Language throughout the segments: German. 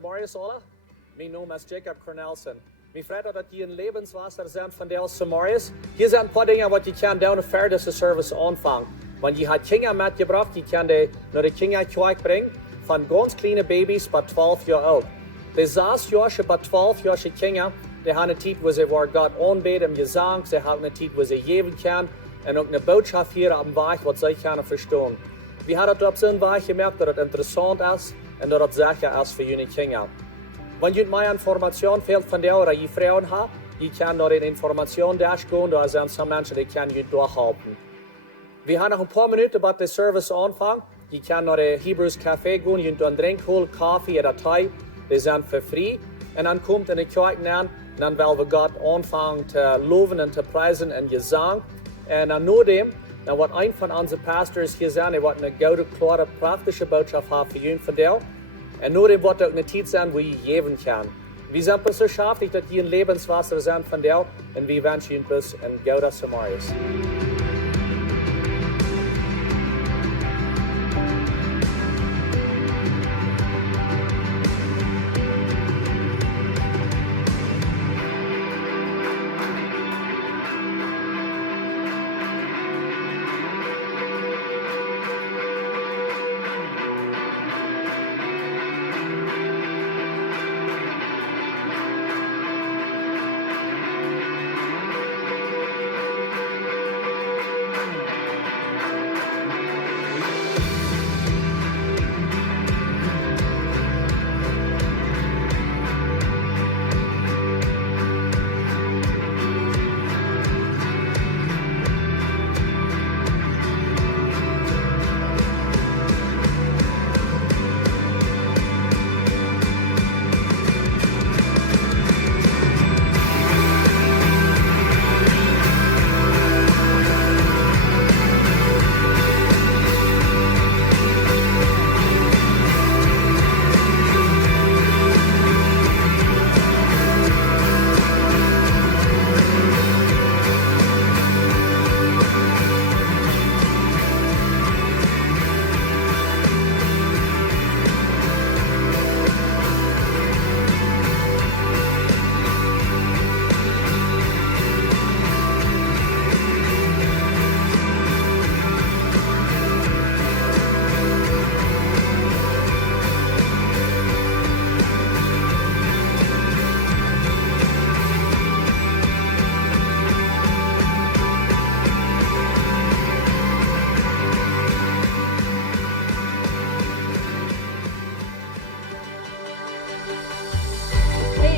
Goedemorgen alle. Mijn naam is Jacob Cornelsen. Mijn vriend dat je een levenswasser zijn van deze morgens. Hier zijn een paar dingen wat je kan doen voor deze service aanvangen. Want je hebt kinderen metgebracht, je kan die naar de kinderkerk brengen. Van ganz kleine baby's tot 12 jaar oud. De 6-jarige tot 12-jarige kinderen, die hebben een tijd waar ze voor God aanbeden im gezang. Ze hebben een tijd waar ze geven kunnen. En ook een boodschap hier op de weg wat zij kunnen verstaan. We hebben het op zo'n weg gemerkt dat het interessant is en dat het zeker is voor jullie kinderen. Wanneer je meer informatie fehlt van jou dat je vrouwen hebt, je kan naar de informatie-dash gaan, daar zijn zo'n mensen die kunnen je doorhelpen. We hebben nog een paar minuten bij de service aanvangen. Je kan naar de Hebrews Café gaan, je kunt een drink holen, koffie en thee. Die zijn voor vrij. En dan komt in de kerk aan, dan willen we God aanvangen te loven en te prijzen en gezang. En dan nadem, dan wordt een van onze pastors hier zijn, die wordt een gouden, klare, praktische boodschap hebben voor jullie vandaag. En nadem wordt ook een tijd zijn waar je geven kan. We zijn dus zo schaftig dat je een levenswasser zijn vandaag en we wensen je dus een gouden Samaris.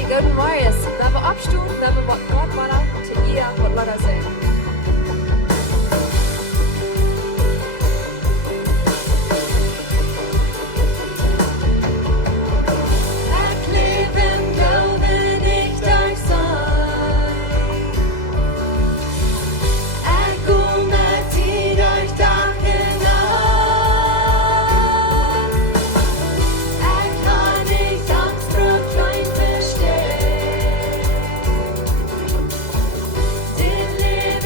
Guten Morgen. När vi uppstod, när vi Gott var till er vad lärde sig. Live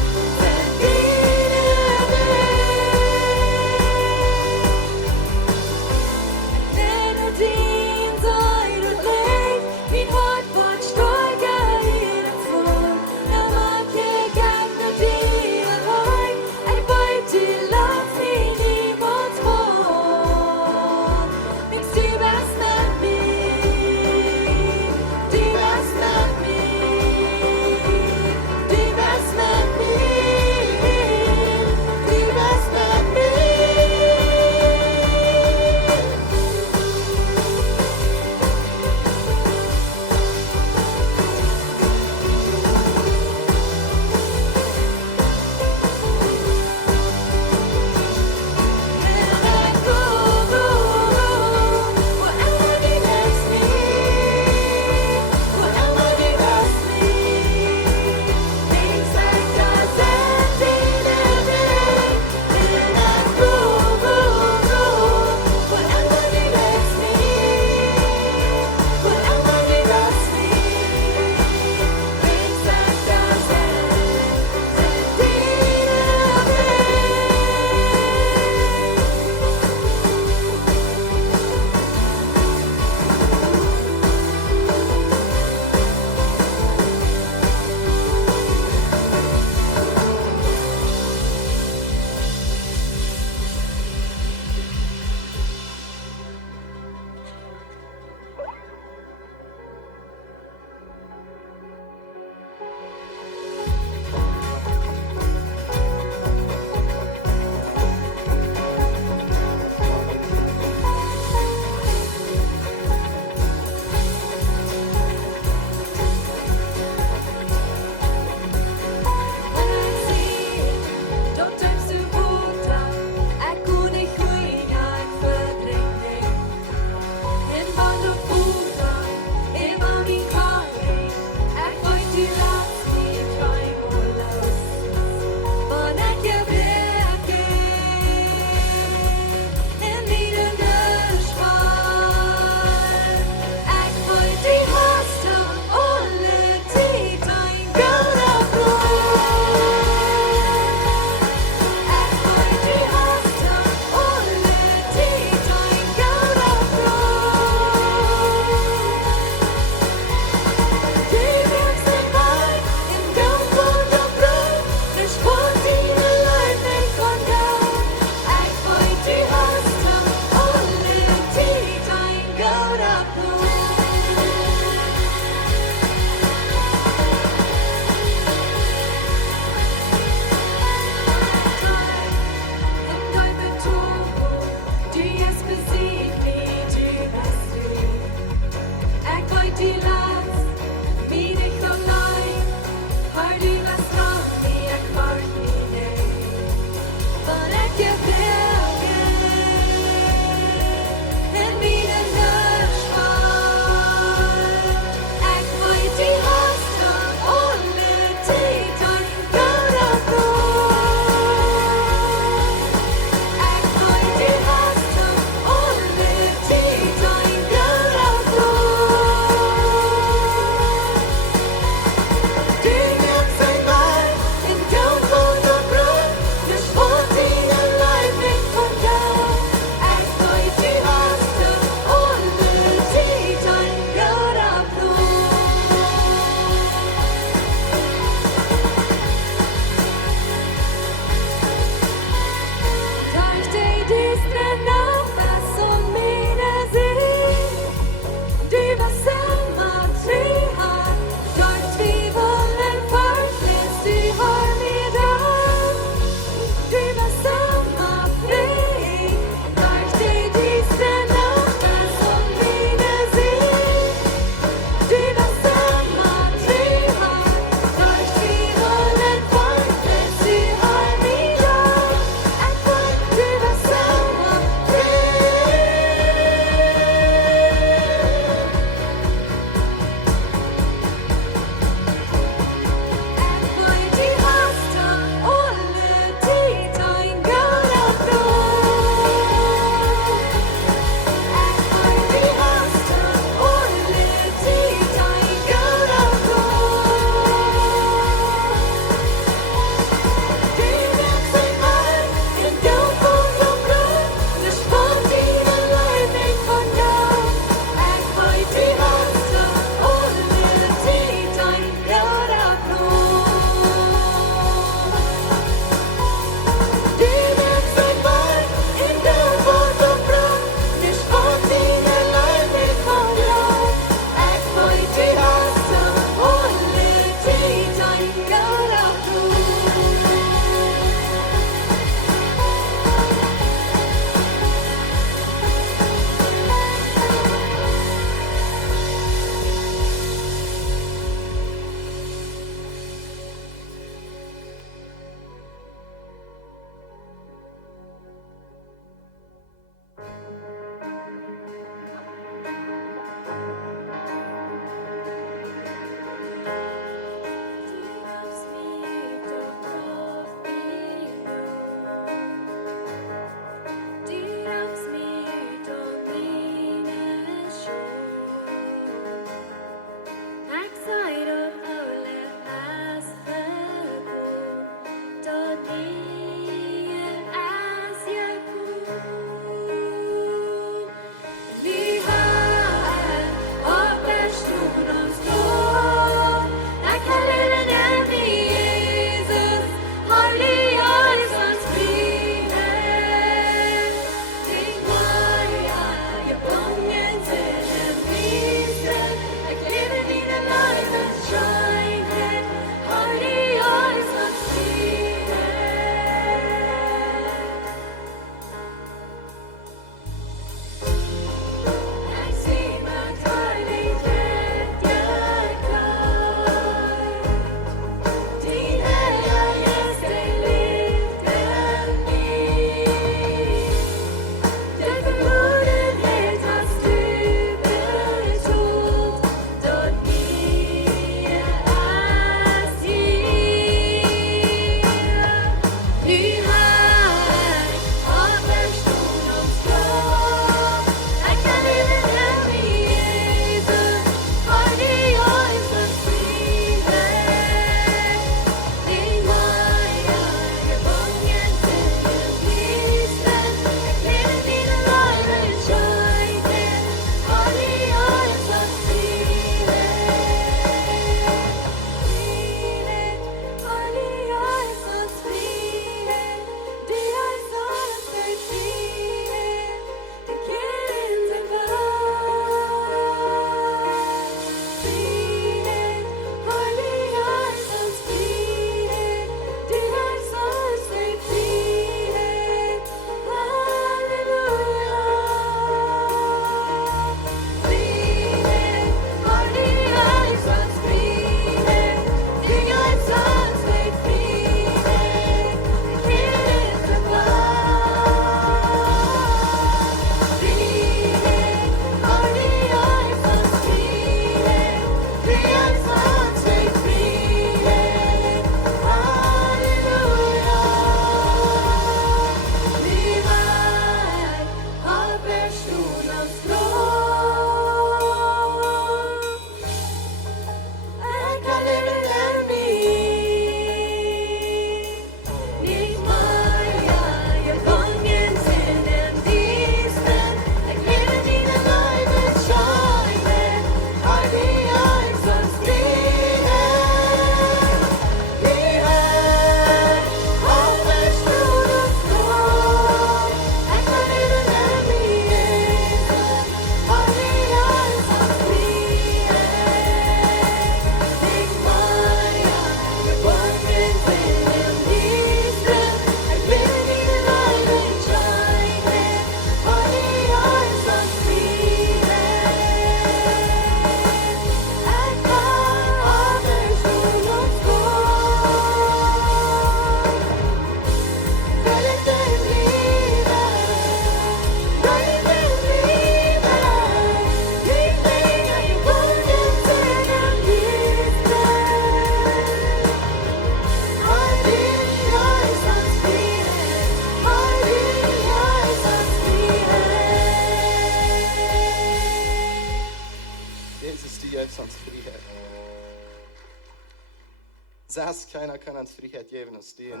Zelfs keiner kan ons vrijheid geven als die en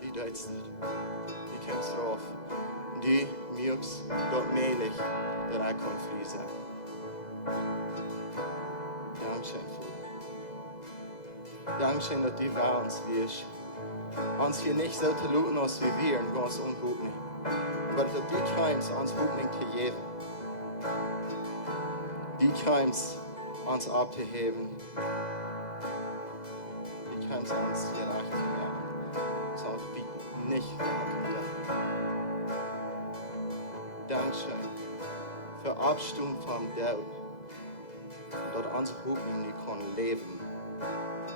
die Duitsers. Die komt eraf. Die mirks dat meilig dat hij kan vrij zijn. Dankzij voor. Dankzij dat die bij ons is. Ons hier nicht so te looten als wie wir und ganz ungut nicht. Aber dat die Keims ons goed nicht te geven. Die Keims ons ab te heben. Die Keims ons hier recht te werden. Sonst wie nicht verlockend. Dankzij für Abstung vom Dood. Dat onze Hoffnung nicht kann leben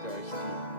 durch die.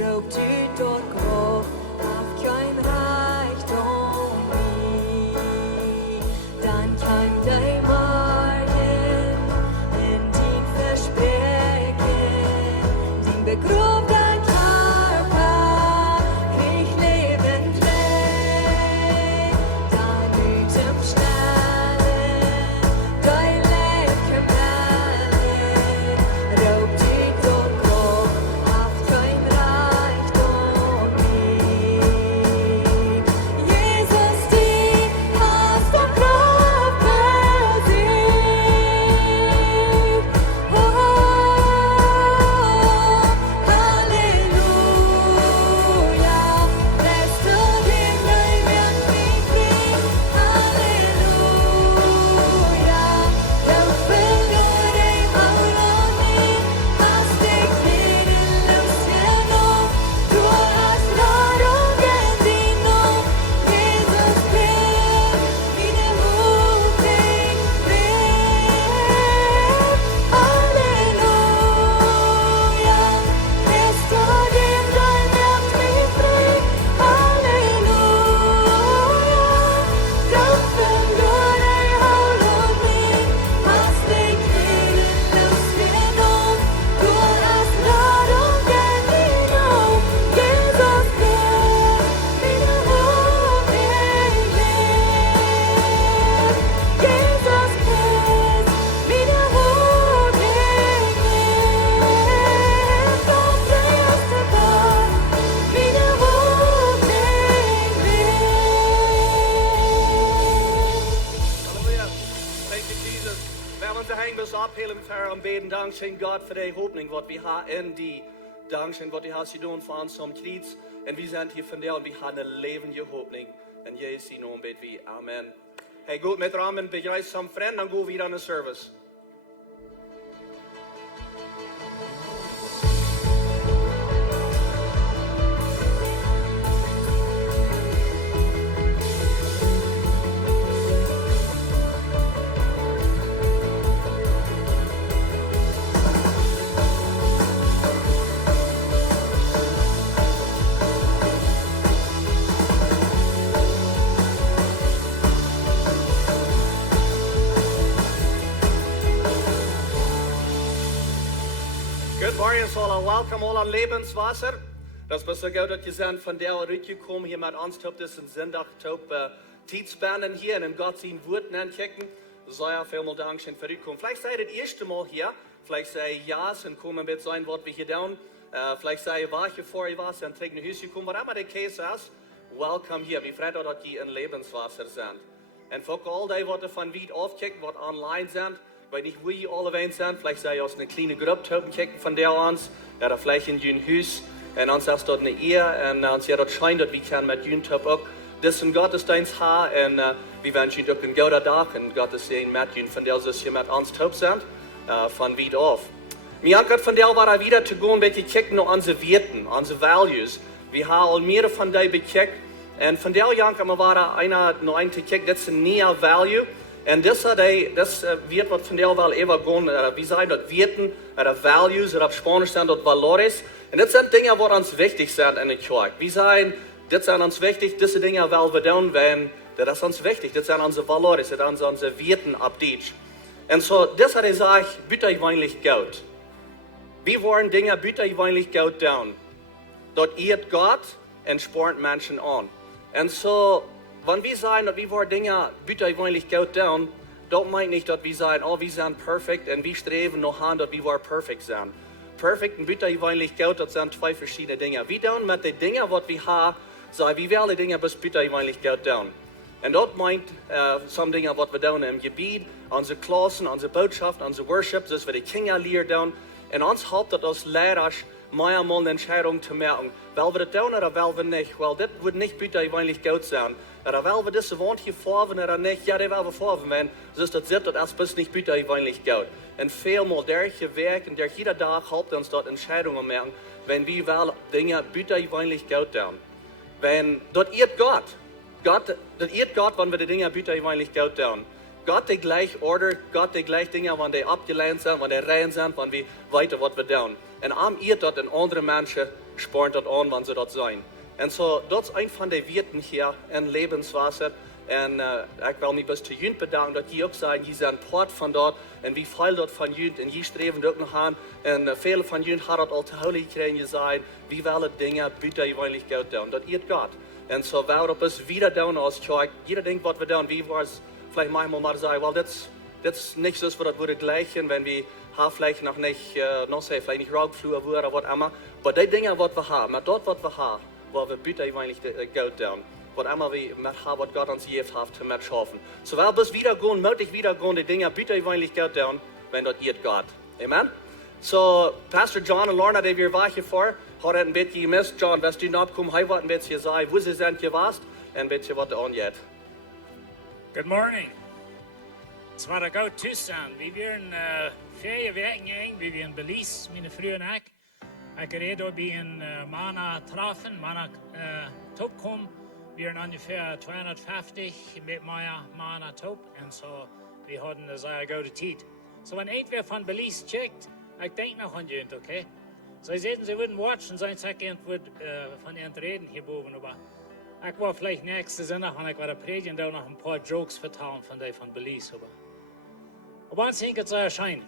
Raubt die Tod auf kein Reichtum. sagen, Dankeschön Gott für die Hoffnung, was wir haben in die. Dankeschön, was du hast getan für uns zum Kreuz. Und wir sind hier von dir und wir haben eine lebende Hoffnung. In Jesu Namen beten wir. Amen. Hey, gut mit Rahmen, begeistert zum Freund, dann gehen wir wieder an den Service. Welkom all aan Lebenswasser. Dat is zo goed dat je zijn van daar uitgekomen hier met ons op deze zondag op Tiedsbanen hier en Gott zijn woord aankijken. Sehr vielmal Dankeschön für die kommen. Vielleicht seid ihr das erste Mal hier. Vielleicht seid ihr ja und kommen mit sein, was wir hier tun. Vielleicht seid ihr war hier vor ihr was und trägt ein Haus gekommen. Was immer der Case ist, welcome hier. Wir freuen uns, dass ihr in Lebenswasser sind. Und für all die, die von weit aufkicken, die online sind, ich weiß nicht, wo ihr alle wen sind. Vielleicht seid ihr aus einer kleinen Gruppe kicken von der uns. Oder vielleicht in ein Haus. Und uns ist dort eine Ehe. Und uns ja dort scheint, dass wir können mit YouTube auch diesen Gottesdienst haben. Und wir werden schon durch einen guten Tag und Gottes sehen mit ihnen, von der sie hier mit uns top sind, von weit auf. Wir haben gerade von der war wieder zu gehen, ein bisschen kicken nach unsere Werten, unsere Values. Wir haben all mehr von denen bekickt. Und von der Janke war einer noch ein zu kicken, das ist ein näher Value. Und das wird was von der Wahl immer gehen, wie sagen das Werten, oder Values, oder auf Spanisch sind das Valores. Und das sind Dinge, die uns wichtig sind in der Kirche. Wir sagen, das sind uns wichtig, diese Dinge, weil wir tun wollen, das ist uns wichtig, das sind unsere Valores, das sind unsere Werten ab Deutsch. Und so, das hat er gesagt, bitte ich eigentlich Geld. Wir wollen Dinge, bitte ich eigentlich Geld tun. Dort ehrt Gott und spornt Menschen an. Und so, wenn wir sagen, dass wir wollen Dinge, bitte ich eigentlich Geld tun, das meint nicht, dass wir sagen, oh, wir sind perfekt und wir streben noch an, dass wir perfekt sind. Perfekt und bitte ich eigentlich Geld, das sind zwei verschiedene Dinge. Wir tun mit den Dingen, die wir haben, sagen, wie wir alle Dinge bis bitte ich eigentlich Geld tun. Und das meint, some Dinge, was wir tun im Gebiet, unsere Klassen, unsere Botschaft, unsere Worship, das wir die Kinder lehren. Und uns hilft das als Lehrer, mehr mal eine Entscheidung zu machen. Weil wir das tun oder weil wir nicht? Weil das wird nicht bitte ich eigentlich Geld sein. Oder weil wir das Wort hier vorhaben oder nicht? Ja, das werden wir vorhaben. Wenn das ist nicht bitte ich eigentlich Geld. Und vielmal, der Weg und der jeder Tag hilft uns dort Entscheidungen machen, wenn wir Dinge bitte ich eigentlich Geld tun. Wenn, dort ehrt Gott. Das ehrt Gott, wenn wir die Dinge bitte ich eigentlich Geld tun. Gott die gleich Order, Gott die gleich Dinge, wenn die abgelehnt sind, wenn die rein sind, wenn wir weiter was wir tun. Und am ehrt dort und andere Menschen spornt dort an, wenn sie dort sein. Und so, das ist ein von den Werten hier in Lebenswasser. Und ich will mich bis zu Jünd bedanken, dass die auch sagen, die sind Part von dort. Und wie viel dort von Jünd, und die streben dort noch an. Und viele von Jünd haben dort alkoholisch gekriegt, gesagt, wie wollen Dinge bitte eigentlich Geld tun. Das ehrt Gott. Und so, wir das wieder tun als Kirche. Jeder denkt, was wir tun, wie wir es vielleicht manchmal mal sagen, weil das ist nicht so, dass wir das würde gleichen, wenn wir vielleicht noch nicht, vielleicht nicht Raubflur oder was immer. Aber die Dinge, was wir haben, dort, was wir haben, wo wir bitte eigentlich Geld tun. Was immer wir mit haben, was Gott uns gegeben hat, zu schaffen. So, weil bis wieder gehen, möglich wieder gehen, die Dinge bitte eigentlich Geld tun, wenn dort ehrt Gott. Amen? So, Pastor John und Lorna, die wir waren hier vor, hat ein bisschen gemisst. John, was du noch kommen, heute ein bisschen sagen, wo sie sind gewesen, und ein bisschen was an jetzt. Good morning. Es war ein gut Zustand. Wir waren 4 Wochen, wir waren in Belize, meine Frau und ich. Ich rede bei in Mana trafen, Mana Top kommen. Wir waren ungefähr 250 mit meiner Mana Top. Und so, wir hatten eine sehr gute Zeit. So, wenn irgendwer von Belize checkt, ich denke noch an jemand, okay? So, sie sagten, sie würden watchen, so ich würde von ihnen reden hier oben, aber ich war vielleicht nächste Sonntag, wenn ich war predigen, da noch ein paar Jokes vertrauen von Belize, aber uns hängt es sehr schein,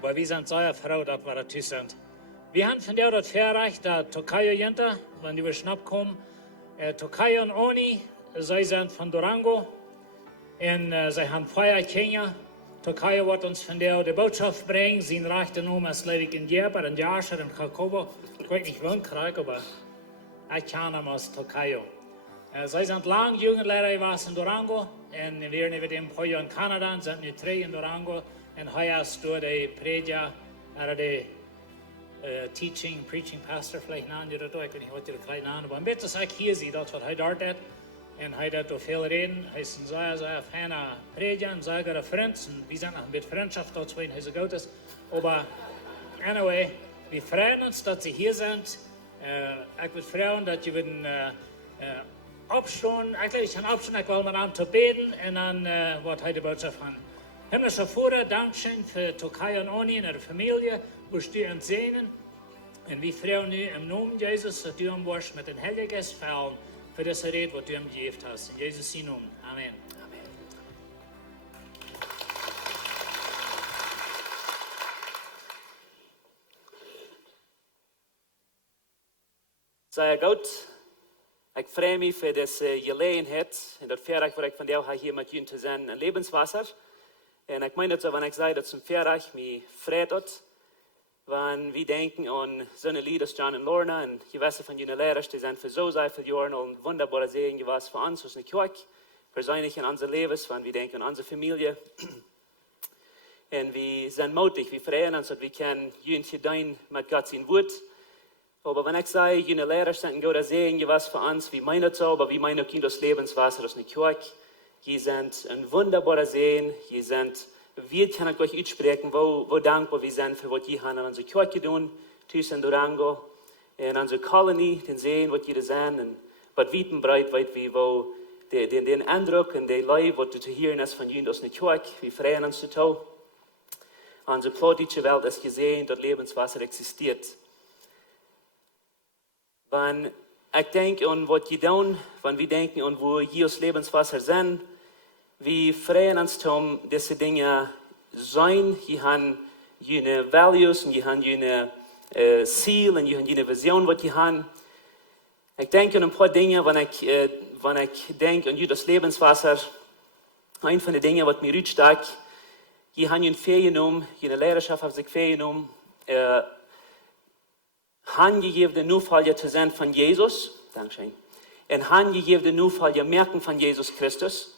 weil wir sind sehr froh, dass wir da sind. Wir haben von der dort verreicht, der Tokayo-Jenter, wenn die schnapp kommen, Tokayo und Oni, sie sind von Durango, und sie haben Feuer Kenia. Tokayo wird uns von der die Botschaft bringen, sie reichte nur mal Slavik in Jeber, in Jascher, in Jakobo. Ich weiß nicht, wann krieg, aber ich kenne ihn aus Tokayo. Sie sind lang Jugendlehrer in Durango, und wir sind mit dem Feuer in Kanada, sind nicht 3 in Durango. En heuer door de predja, de teaching, preaching pastor, vielleicht naam je dat ook, ik weet niet wat je dat krijgt naam, maar een beetje als ik hier zie, dat wat hij daar deed. En hij deed door veel reden, hij is een zeer fijne predja, een zeer vriend, en we zijn nog een beetje vriendschaft dort zwischen, hij zo goed is. Aber anyway, wir freuen uns, dass Sie hier sind. Ich würde freuen, dass Sie würden opstaan. Ich kann opstaan, ich will mit einem zu beten und dann wird heute die Botschaft haben. Himmlischer Vater, Dankeschön für Türkei und Oni und ihre Familie, wo Sie uns sehen. Und wir freuen uns im Namen Jesus, dass du uns mit dem Heiligen Geist fallen für das Rede, was du ihm gegeben hast. In Jesus' Namen. Amen. Sei Gott, ich freue mich für diese Gelegenheit und das Verreich, wo ich von dir hier mit Ihnen zu sein, ein Lebenswasser. Und ich meine, wenn ich sage, dass zum Verreich mich freut, wenn wir denken an so eine Lieder, John und Lorna und gewisse von Ihnen Lehrer, die sind für so sehr viele Jahre und wunderbare Segen gewesen für uns aus der Kirche, persönlich in unser Leben, wenn wir denken an unsere Familie. Und wir sind mutig, wir freuen uns, dass wir können Ihnen gedeihen mit Gott sein Wort. Aber wenn ich sage, jene Lehrer sind Gott Segen was für uns, wie meine es aber wie meine Kinder das Lebenswasser aus der Kirche, die sind ein wunderbarer Segen, wir können euch aussprechen, wo dankbar wir sind für was ihr haben an unserer Kirche tun, Tüß in Durango, in unserer Kolonie, den Sehen, was ihr sind, und was weit und breit weit wie, wo den Eindruck und den Leib, was du zu hören hast von ihnen aus der Kirche, wir freuen uns total. Unsere politische Welt ist gesehen, dort Lebenswasser existiert. Wenn ich denke an was die tun, wenn wir denken an wo Jesus Lebenswasser sind, wir freuen uns um diese Dinge sein, die haben jene Values und die haben jene Ziel und die haben jene Vision, was die haben. Ich denke an ein paar Dinge, wenn ich denke an das Lebenswasser, ein von den Dingen, was mir stark, die haben jene Ferien jene Lehrerschaft hat sich Ferien handgegeben den Nufall zu sein von Jesus, Dankeschön, und handgegeben den Nufall merken von Jesus Christus.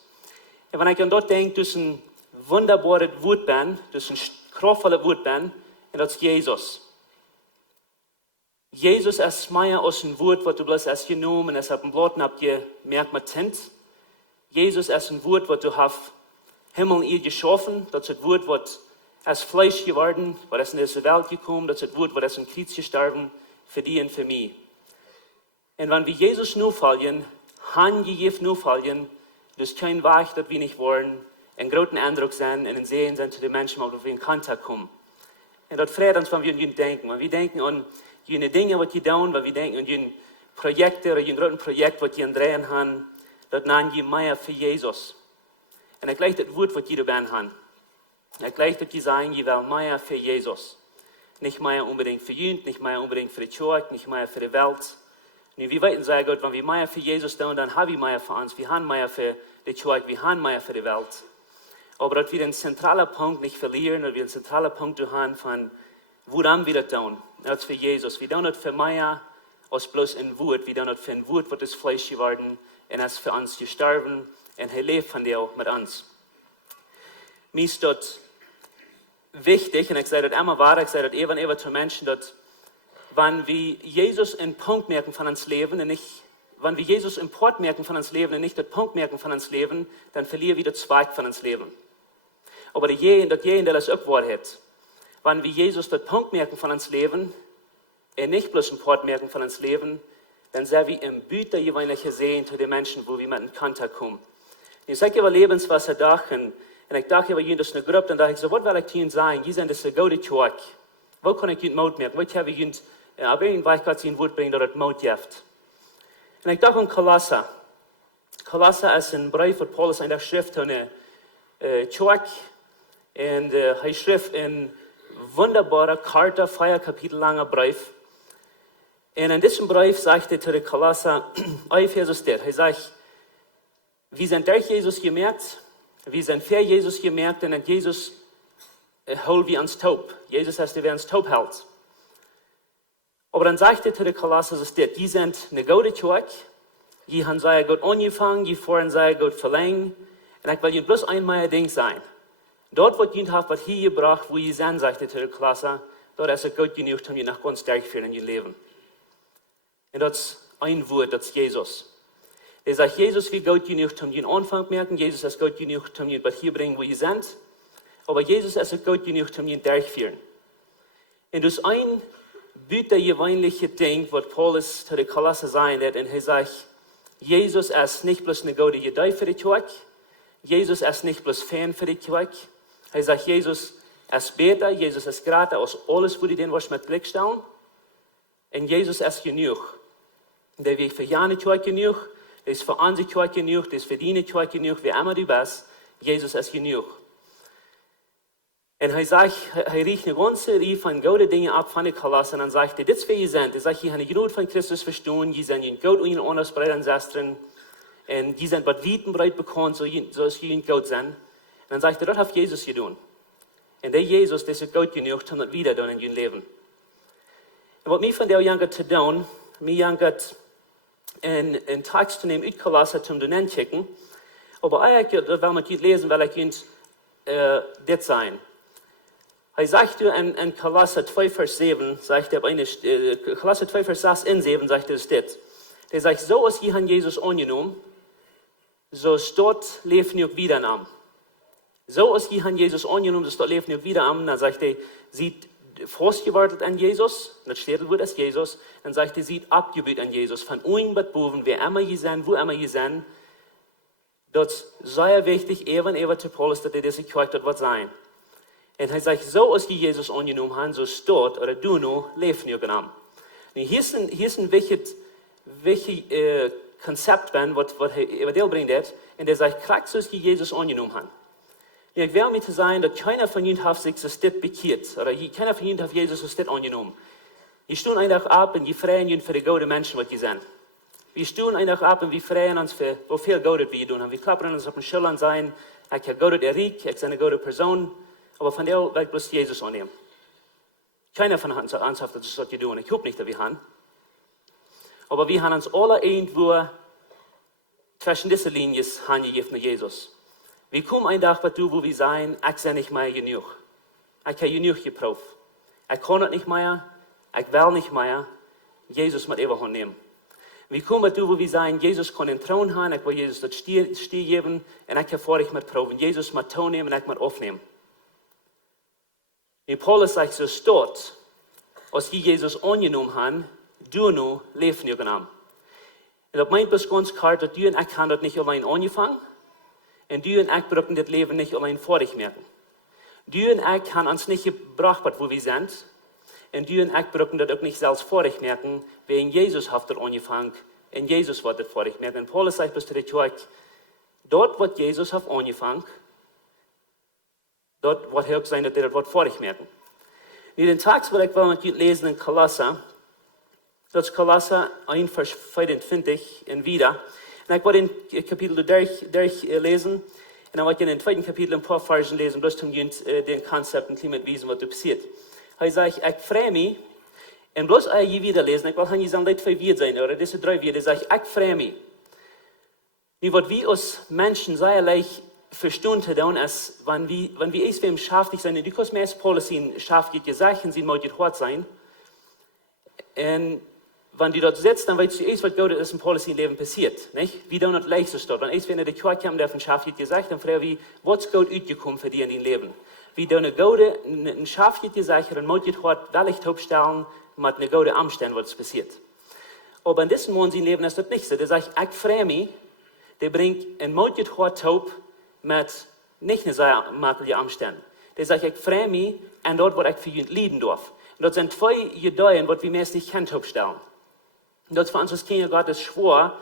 Und wenn ich an dort denke, das ist ein wunderbares Wort bin, das ist ein kraftvolles Wort bin, und das ist Jesus. Jesus ist mehr als ein Wort, was du bloß hast genommen und es auf dem Blatt habt gemerkt mit Tint. Jesus ist ein Wort, was du hast Himmel und Erde geschaffen, das ist ein Wort, was als Fleisch geworden, war das in diese Welt gekommen, das ist Wort, war das in Kreuz gestorben, für die und für mich. Und wenn wir Jesus nur fallen, handgegeben nur fallen, das ist kein Weg, dass wir nicht wollen, einen großen Eindruck sein, und sehen sind zu den Menschen, wo wir in Kontakt kommen. Und das freut uns, wenn wir an ihn denken. Wenn wir denken an jene Dinge, was die tun, wenn wir denken an jene Projekte oder jene großen Projekt, was die drehen haben, das nennen die mehr für Jesus. Und ich gleich das Wort, was die dabei haben. Ich gleich das die sagen, die wollen mehr für Jesus. Nicht mehr unbedingt für ihn, nicht mehr unbedingt für die Kirche, nicht mehr für die Welt. Und wir wissen sehr gut, wenn wir mehr für Jesus tun, dann haben wir mehr für uns. Wir haben mehr für die Kirche, wir haben mehr für die Welt. Aber dass wir den zentralen Punkt nicht verlieren, dass wir den zentralen Punkt haben von, woran wir das tun, das für Jesus. Wir tun das für mehr als bloß ein Wort. Wir tun das für ein Wort, was das Fleisch geworden und es für uns gestorben und er lebt von dir mit uns. Mir ist das wichtig, und ich sage das immer wahr, ich sage das eben zu Menschen, dass wenn wir Jesus einen Punkt merken von uns Leben und nicht, wenn wir Jesus im Port merken von uns Leben und nicht den Punkt merken von uns Leben, dann verlieren wir den Zweig von uns Leben. Aber der das auch wahr hat, wenn wir Jesus den Punkt merken von uns Leben und nicht bloß einen Port merken von uns Leben, dann sind wir im Büter jeweilig sehen zu den Menschen, wo wir mit in Kontakt kommen. Ich sage über Lebenswasser da, und ich dachte, wenn das eine Gruppe, dann dachte ich so, was will ich Ihnen sagen? Die sind das eine gute Kirche. Wo kann ich Ihnen Mut merken? Was habe ich Ihnen, aber irgendwann kann ich Ihnen Wort bringen, dass es Mut gibt. Und ich dachte an Kolosser. Kolosser ist ein Brief von Paulus in der Schrift an eine Kirche. Und er schrieb in wunderbarer, Karte, 4 Kapitel langer Brief. Und in diesem Brief sagte er zu den Kolosser, er sagt, wir sind durch Jesus gemerkt, wir sind für Jesus gemerkt, und Jesus holt wir ans Taub. Jesus heißt, der uns taub hält. Aber dann sagt er zu den Kolosser, die sind eine gute Kirche, die haben sehr gut angefangen, die fahren sehr gut verlängert. Und ich will Ihnen bloß einmal ein Ding sagen. Dort wird jemand hat, was hier gebracht, wo ihr sein, sagt er zu der Klasse, dort ist es gut genug, um ihr nach ganz stark führen in ihr Leben. Und das ist ein Wort, das ist Jesus. Er sagt, Jesus wie gut genug, um ihren Anfang zu merken, Jesus ist gut genug, um ihr was hier bringen, wo ihr seid, aber Jesus ist gut genug, um ihr durchführen. Und das ist ein bittergewöhnliche Ding, was Paulus zu der Klasse sagen wird, und er sagt, Jesus ist nicht bloß eine gute Idee für die Kirche, Jesus ist nicht bloß Fan für die Kirche, er sagt, Jesus ist besser, Jesus ist gerade aus alles, wo die den was mit Glück stellen, und Jesus ist genug. Der ist für jene Kirche genug, der ist für unsere Kirche genug, der ist für deine Kirche genug, wie immer du bist, Jesus ist genug. Und er sagt, er riecht eine ganze Reihe von guten Dingen ab von der Kolosse und dann sagt er, das ist wie ihr seid. Er sagt, ihr habt die Gnade von Christus verstanden, ihr seid in Gott und in anders Brüder und Schwestern und die sind bei weitem breit bekannt, so als ihr in Gott sind. Und dann sagt er, das hat Jesus getan. Und der Jesus, der ist Gott genug, um das wieder tun in ihrem Leben. Und was mir von der Jungen zu tun, mir Jungen einen Text zu nehmen, Kolosse zum zu checken, aber eigentlich, das will man nicht lesen, weil ich uns das sein. Er sagt in Kolosser 2, Vers 7, sagt er, Kolosser 2, Vers 6 in 7, sagt er das. Der sagt, so als ihr an Jesus angenommen, so ist dort leben ihr wieder am. So als ihr an Jesus angenommen, so ist dort leben ihr wieder am. Dann sagt er, sieht festgewartet an Jesus, das steht wird als Jesus, dann sagt er, sieht abgebüht an Jesus, von uns bis boven, wer immer ihr sind, wo immer ihr sind, dort sei wichtig, eben zu Paulus, dass er diese Kirche dort wird sein. Und er sagt, so als die Jesus angenommen haben, so dort oder du noch leben ihr genommen. Hier ist ein wichtiges Konzept, was er bringt, und er sagt, krass, so als die Jesus angenommen haben. Ich will mir zu sagen, dass keiner von ihnen hat sich das bekehrt, oder keiner von ihnen hat Jesus das angenommen. Wir stehen einfach ab und wir freuen uns für die guten Menschen, was die sind. Wir stehen einfach ab und wir freuen uns für, wo viel Gutes wir tun. Wir klappen uns auf den Schultern und sagen, ich bin Gott, der Reich, ich bin eine gute Person, aber von der will ich bloß Jesus annehmen. Keiner von uns hat ernsthaft das getan. Ich hoffe nicht, dass wir haben. Aber wir haben uns alle irgendwo zwischen diesen Linien hingegeben nach Jesus. Wir kommen einen Tag dazu, wo wir sagen, ich bin nicht mehr genug. Ich habe genug geprüft. Ich kann es nicht mehr, ich will nicht mehr. Jesus muss einfach nehmen. Wir kommen dazu, wo wir sagen, Jesus kann den Thron haben, ich will Jesus das Stier geben und ich kann vor ich mit proben. Jesus muss Ton nehmen und ich muss aufnehmen. Und Paulus sagt, so ist dort, als die Jesus angenommen haben, du noch leben ihr genommen. Und das meint bis ganz klar, dass du und ich haben das nicht allein angefangen und du und ich brauchen das Leben nicht allein vor dich merken. Du und ich haben uns nicht gebracht, wo wir sind und du und ich brauchen das auch nicht selbst vor dich merken, wegen Jesus hat das angefangen und Jesus wird das vor dich merken. Und Paulus sagt bis zu der Kirche, dort wird Jesus hat angefangen, dort wird er auch sein, dass er das Wort vor dich merken. In den Text, wo ich will lesen in Kolosser, das ist Kolosser 1, Vers 25 und wieder. Und ich wollte den Kapitel durchlesen und dann wollte ich in den zweiten Kapitel ein paar Versen lesen, bloß um den Konzept und Klima wissen, was da passiert. Er sagt, ich freue mich, und bloß hier wieder lesen, ich will nicht sagen, das 2 Wörter sein, oder diese 3 Wörter, er sagt, ich freue mich. Wie was wir als Menschen sehr leicht verstehen tun, ist, wenn wir erst beim Schaftig sein, du kannst mir als Paulus sein, Schaftig gesagt, sie muss hart sein. Und wenn du dort sitzt, dann weißt du erst, was Gott ist in Paulus im Leben passiert. Nicht? Wie da noch leicht ist dort. Wenn erst, wenn er die Kirche kam, der von Schaftig gesagt, dann frage ich, was ist Gott ausgekommen für dich in dein Leben? Wie da eine gute, ein Schaftig gesagt, dann muss ich hart, weil ich aufstellen, mit einer guten Umstände, was passiert. Aber in diesem Monat im Leben ist das nicht so. Der sagt, ich freue mich, der bringt ein Monat hart taub, mit nicht eine sehr makelige Umstände. Der sagt, ich freue mich an dort, wo ich für ihn leiden darf. Und das sind 2 Ideen, die wir meist nicht kennen, aufstellen. Und das für uns als Kinder Gottes schwor,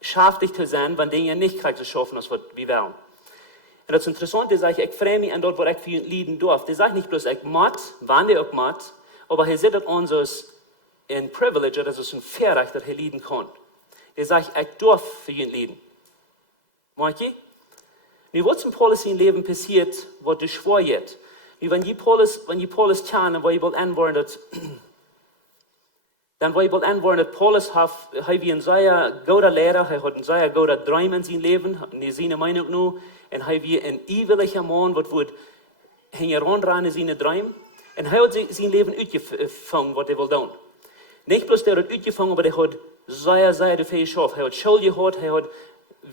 schaftig zu sein, wenn Dinge nicht gleich so schaffen, als wir wollen. Und das ist interessant, der sagt, ich freue mich an dort, wo ich für ihn leiden darf. Der sagt nicht bloß, ich muss, wann der auch muss, aber er sieht uns als ein Privilege, das ist ein Verrecht, dass er leiden kann. Der sagt, ich darf für ihn leiden. Mag ich? Wie was in Paulus im Leben passiert, was du schwor jetzt. Wie wenn die Paulus kennen, wo ich will anwenden, dass dann will ich bald antworten, dass Paulus hat wie ein sehr guter Lehrer, er hat ein sehr guter Traum in seinem Leben, in seiner Meinung nur, und er wie ein ewiger Mann, was wird heranrennen in seine Träume, und er hat sein Leben ausgefangen, was er will tun. Nicht bloß der hat ausgefangen, aber er hat sehr viel geschafft. Er hat Schule gehabt, er hat,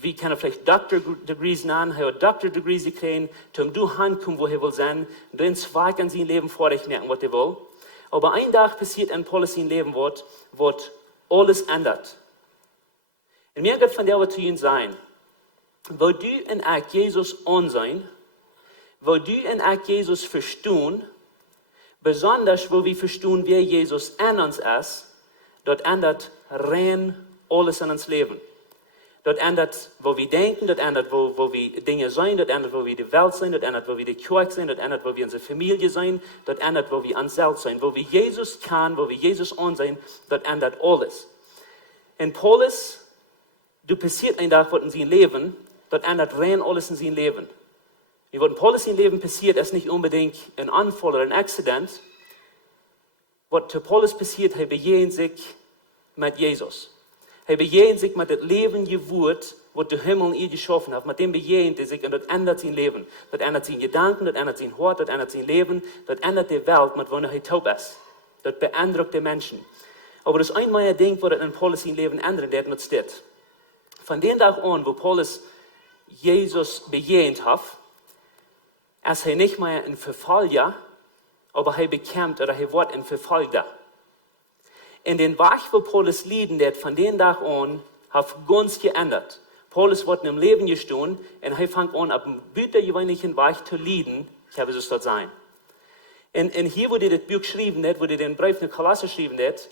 wie kann er vielleicht Doctor Degrees nennen, er hat Doctor Degrees gekriegt, um du hinkommen, wo er will sein, und dann Zweig an sein Leben vor dich merken, was er will. Aber ein Tag passiert in Paulus sein Leben, was alles ändert. Und mir geht von der was zu ihnen sein, wo du in Akt Jesus ansehen, wo du in Akt Jesus verstehen, besonders wo wir verstehen, wer Jesus an uns ist, dort ändert rein alles in uns Leben. Dort ändert, wo wir denken, dort ändert, wo wir Dinge sein, dort ändert, wo wir die Welt sein, dort ändert, wo wir die Kirche sein, dort ändert, wo wir unsere Familie sein, dort ändert, wo wir uns selbst sein. Wo wir Jesus kennen, wo wir Jesus ansehen, dort ändert alles. In Paulus, du passiert ein Tag, was in seinem Leben, dort ändert rein alles in seinem Leben. Und was in Paulus in Leben passiert, ist nicht unbedingt ein Unfall oder ein Accident. Was zu Paulus passiert, er begegnet sich mit Jesus. Er begegnet sich mit dem Leben geworden, was der Himmel in ihr geschaffen hat. Mit dem begegnet er sich und das ändert sein Leben. Das ändert seine Gedanken, das ändert sein Hort, das ändert sein Leben, das ändert die Welt, mit der er taub ist. Das beeindruckt die Menschen. Aber das einmal ein Ding, was in Paulus sein Leben ändert, das ist das. Von dem Tag an, wo Paulus Jesus begegnet hat, ist er nicht mehr ein Verfolger, aber er bekämpft oder er wird ein Verfolger. In den Weg, wo Paulus lieben wird, von dem Tag an, hat ganz geändert. Paulus wird in dem Leben gestanden und er fängt an, auf dem büttergewöhnlichen Weg zu lieben, ich habe es dort sein. Und hier, wo das Buch geschrieben hat, wo den Brief in Kolosser geschrieben hat,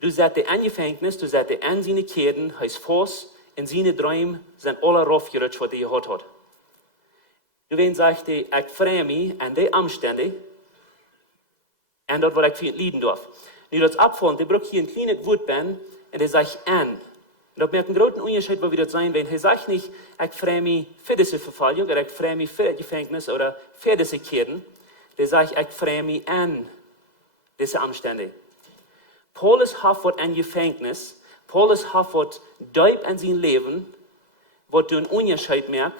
du sagst die Angefängnis, du sagst die an seine Kehren, heißt Fuß, in seine Träume sind alle raufgerutscht, was er gehört hat. Du wen sagt, ich freue mich an die Umstände, und dort, wo ich viel lieben darf. Und das abfallen, der braucht hier ein kleines Wutband, und der sagt an. Und da merkt einen großen Unterschied, wo wir das sein werden. Er sagt nicht, ich freue mich für diese Verfolgung, oder ich freue mich für das Gefängnis, oder für diese Kehren. Der sagt, ich freue mich an diese Umstände. Paulus hat was ein Gefängnis, Paulus hat was deep an sein Leben, wo du einen Unterschied merkst,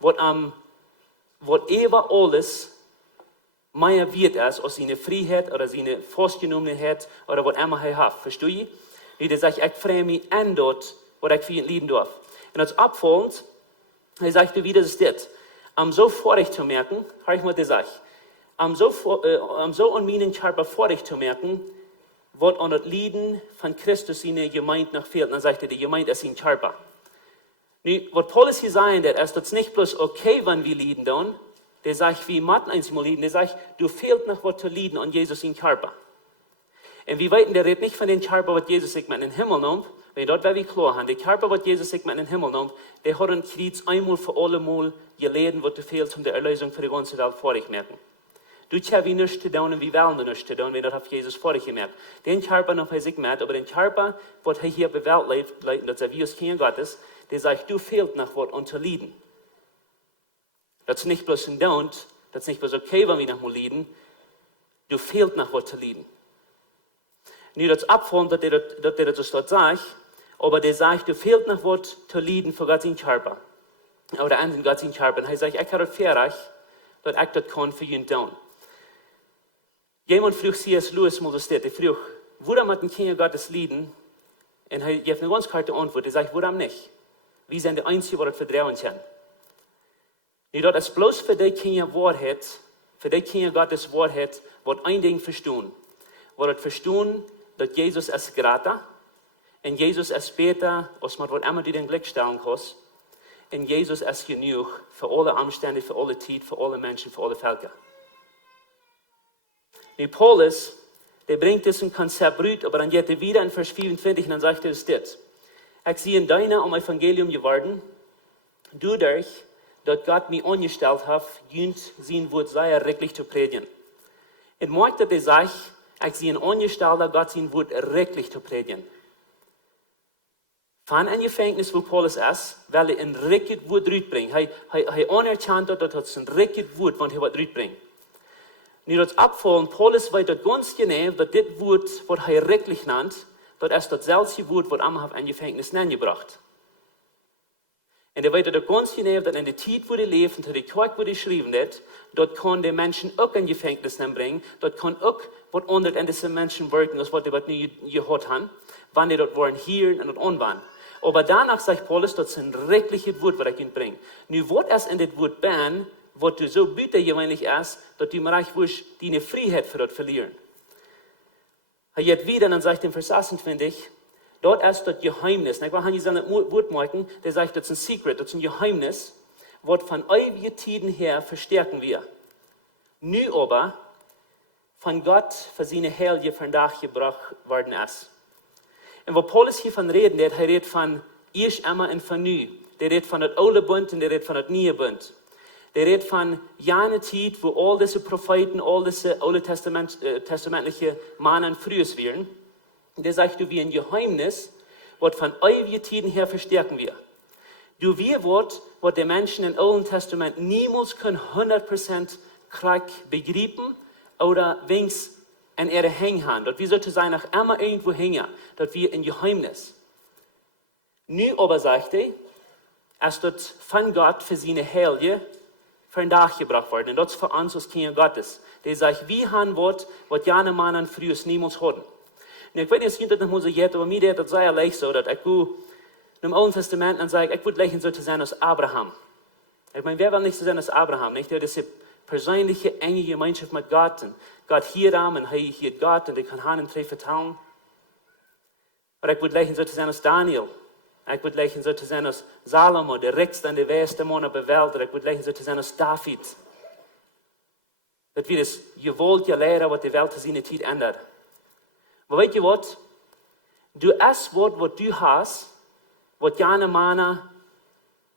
was über alles mehr wert ist, als seine Freiheit oder seine Festgenommenheit oder was immer er hat. Verstehst du? Wie der sagt, ich freue mich an dort, was ich für ihn lieben darf. Und als abfallend, er sagt, wie das ist das. So vorig zu merken, habe ich mal gesagt, so an meinen Körper vorig zu merken, was an das Lieden von Christus in der Gemeinde noch fehlt. Und dann sagt er, die Gemeinde ist sein Körper. Nu, was Paulus hier sagt, ist das nicht bloß okay, wenn wir lieben dann. Der sagt, wie Martin einmal lieben, der sagt, du fehlt noch was zu lieben an Jesus in Körper. Und wir weiten, der redet nicht von dem Körper, was Jesus sich mit in den Himmel nimmt, weil dort wäre wir klar haben. Der Körper, was Jesus sich mit in den Himmel nimmt, der hat ein Kreuz einmal für alle Mal geleden, was du fehlst, um die Erlösung für die ganze Welt vor dich merken. Du hast wie nichts zu tun und wir wollen nichts zu tun, wenn das auf Jesus vor dich gemerkt. Den Körper noch bei sich mit, aber den Körper, was er hier auf der Welt lebt, das ist wie das Kind Gottes, der sagt, du fehlt noch was um zu lieben. Das ist nicht bloß ein Don't, das ist nicht bloß okay, wenn wir noch mal lieben, du fehlt noch was zu lieben. Nicht das abfallen, dass der das dort sagt, aber der sagt, du fehlt noch was zu lieben für Gott seinen Körper. Oder an Gott seinen Körper. Und er sagt, ich habe fertig, dass ich das kann für ihn tun. Jemand fragt C.S. Lewis mal das, der fragt, warum hat ein Kind Gottes lieben? Und er gibt eine ganz klare Antwort. Er sagt, warum nicht? Wir sind die Einzigen, die das vertrauen können. Und das ist bloß für die Kinder Wahrheit, für die Kinder Gottes Wahrheit, was ein Ding verstehen. Was verstehen, dass Jesus ist gratis, und Jesus ist besser, als man immer du den Blick stellen kannst. Und Jesus ist genug für alle Umstände, für alle Zeit, für alle Menschen, für alle Völker. Und Paulus, der bringt diesen Konzept rüber, aber dann geht er wieder in Vers 24 und dann sagt er es das. Ich sehe in deiner Evangelium geworden, dadurch, dass Gott mich angestellt hat, jünt sein Wort sehr rechtlich zu predigen. Und mag, dass er sagt, ich sehe angestellt, Gott sein Wort rechtlich zu predigen. Von einem Gefängnis, wo Paulus ist, weil er ein richtiges Wort rüberbringt. Er anerkennt, dass es ein richtiges Wort, wenn er was rüberbringt. Nu dat abfallen, Paulus weet dat ganz genau, dat dit woord, wat hij rechtlich nennt, dat is datzelfde woord wat allemaal in gevangenis neergebracht. En hij weet dat ganz genau, dat in de tijd waar hij leeft, en tot de kerk waar hij geschreven heeft, dat kan de mensen ook in gevangenis brengen, dat kan ook wat onder in deze mensen werken, als wat hij wat nu gehad hebben, wanneer dat waren hier en dat onwaan. Aber danach sagt Paulus, dat is een rechtliche woord wat ik kan brengen. Nu wat is in dit woord ben, wat du zo buitengewoonlijk is, dat du maar echt die vrijheid voor dat verlieren. Hij gaat weer en dan zegt in vers 26, dat is dat geheimnis. Ik wil aan je het woord maken, der sagt, dat is een secret, dat is een geheimnis, wat van eeuwige tijden her versterken wir. Nu aber, van Gott voor zijn heilige vandaag gebracht worden is. En wat Paulus hiervan redet, hij redt van eerst immer en van nu. Der redt van het oude bund en der redt van het nieuwe bund. Der redt van jene tijd, wo al deze profeten, al deze oude testamentliche mannen früher wären. Der sagt, du wie ein Geheimnis, wat van eeuwige tijden her versterken wir. Du wie wat de Menschen im Alten Testament niemals können 100% krank begreifen oder wenigstens en ihre hängen haben. Dat wir sozusagen noch immer irgendwo hängen. Dat wir ein Geheimnis. Nu aber sagt er, als dat von Gott für seine Heilige vandaag gebracht worden. En dat is voor ons als Kinder Gottes. Die sagt, wie haben wat jene mannen früher niemals hatten. Und ich weiß nicht, ob das noch mal so geht, aber mir deed dat sehr leicht so, dass ich im Alten Testament dann sage, ich würde lächeln so zu sein als Abraham. Ich meine, wer will nicht so sein als Abraham, nicht? Der hat diese persönliche, enge Gemeinschaft mit Gott und Gott hier am und hier Gott und ich kann Han und drei vertrauen. Aber ich würde lächeln so zu sein als Daniel. Ich würde lächeln so zu sein als Salomo, der reichste und der beste Mann auf der Welt. Ich würde lächeln so zu sein als David. Dat wir das gewollt ja leren wat die Welt in seine Zeit ändert. Maar weet je wat? Du ist wat du hast, wat jene Männer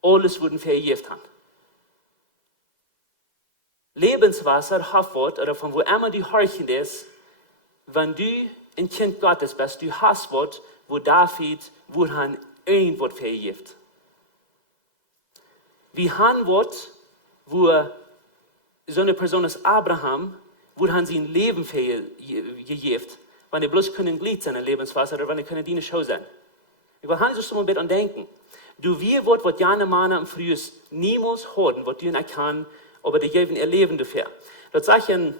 alles würden vergiftet haben. Lebenswasser, Haftwort, oder von wo immer du horchend ist, wenn du ein Kind Gottes bist, du hast was, wo David, wo han ein Wort vergiftet. Wir haben was, wo so eine Person als Abraham, wo han sein Leben vergiftet, wenn die bloß können Glied sein, Lebenswasser, oder wenn die können die Schau sein. Ich will so mal bitte denken. Du wie was jene Männer im Frühjahr niemals hatten, was du nicht kann, aber die geben ihr Leben dafür. Das sagt in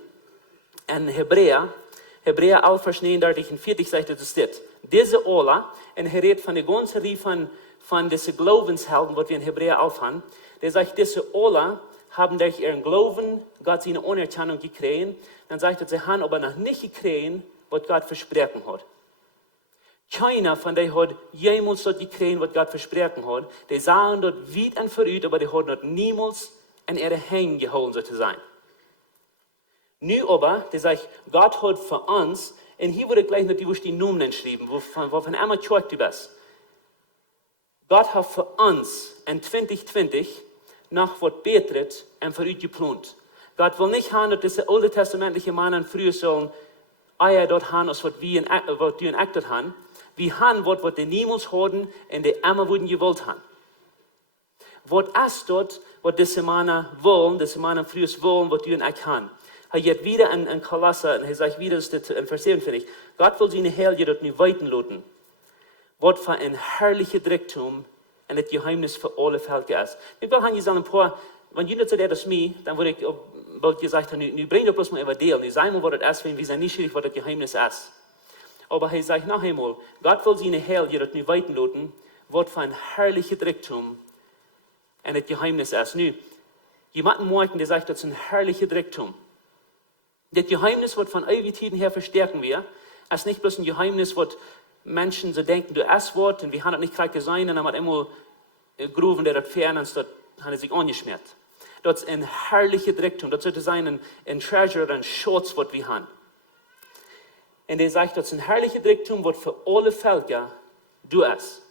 Hebräer 11, Vers 39 und 40 sagt es dit. Diese Ola, und er redet von der ganzen Reihe von diesen Glaubenshelden, was wir in Hebräer 11 haben, der sagt, diese Ola haben durch ihren Glauben Gott seine Anerkennung gekriegt, dann sagt er, sie haben aber noch nicht gekriegt, was Gott versprochen hat. Keiner von denen hat jemals das gekriegt, was Gott versprochen hat. Die sahen dort weit und verrückt, aber die haben dort niemals in ihre Hände geholt, so zu sein. Nu aber, der sagt, Gott hat für uns, und hier wurde gleich natürlich die Namen geschrieben, wovon einmal Kirche du bist. Gott hat für uns in 2020 noch was Besseres und für uns geplant. Gott will nicht haben, dass diese alte testamentliche Männer früher sollen Eier dort haben, als was die in Aktet haben. Wir haben was die niemals hatten und die immer wurden gewollt haben. Was ist dort, was diese Männer wollen, diese Männer früher wollen, was die in Aktet haben. Er geht wieder in Kolosser und er sagt wieder, in Vers 47, Gott will seine Heilige dort nicht weiten lassen. Was für ein herrlicher Drecktum und das Geheimnis für alle Völker ist. Ich will sagen, ein paar, wenn jeder zu der das mir, dann würde ich gesagt haben, nu bring doch bloß mal über Deal, nu sei mal, was das ist, wir sind nicht schwierig, was das Geheimnis ist. Aber er sagt noch einmal, Gott will seine Heilige dort nicht weiten lassen, was für ein herrlicher Drecktum und das Geheimnis ist. Nu, jemanden morgen, der sagt, das ist ein herrlicher Drecktum. Das Geheimnis, was von Ewigkeiten her verstärken wir, ist nicht bloß ein Geheimnis, was Menschen so denken, du hast was und wir haben das nicht gerade gesehen und dann hat immer Gruben, der das fern und dort hat er sich angeschmiert. Das ist ein herrlicher Drecktum, das sollte sein ein Treasure oder ein Schatz, was wir haben. Und er sagt, das ist ein herrlicher Drecktum, was für alle Völker du hast.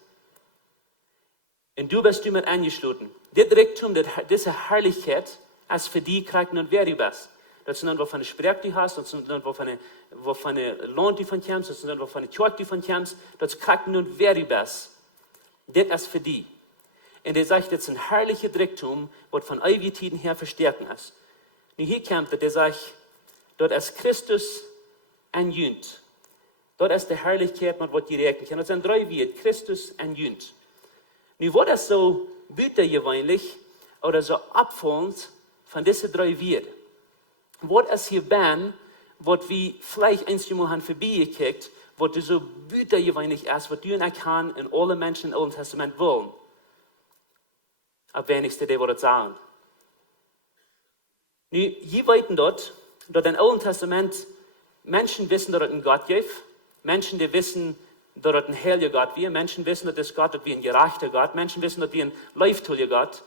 Und du bist damit eingeschlossen. Das Drecktum, diese Herrlichkeit, ist für die Kranken und wer du bist. Dat is dan wat van de spreek die hast, dat is dan wat van de land die van kommst, dat is dan wat van de kerk die van kommst, dat is krachten und wer du bist. Das ist für die. Und er sagt, das ist ein herrlicher Drecktum, was von Ewigkeiten her verstärken ist. Und hier kommt, der sagt, dort als Christus anjünt. Dort ist die Herrlichkeit, mit was die rechnen kann. Das sind 3 Wörter, Christus anjünt. Nu wird das so büttergewöhnlich oder so abfallend von diesen 3 Wörtern. Was es hier bin, was wir vielleicht einmal haben vorbeigekickt, was so büttergewöhnlich ist, was du und ich kann und alle Menschen im Alten Testament wollen. Ab wenigstens die, die das sagen. Nu, je weiten dort im Alten Testament Menschen wissen, dass es einen Gott gibt. Menschen, die wissen, dass es ein heiliger Gott ist. Menschen wissen, dass Gott ist wie ein gerechter Gott. Menschen wissen, dass es ein leibtuliger Gott.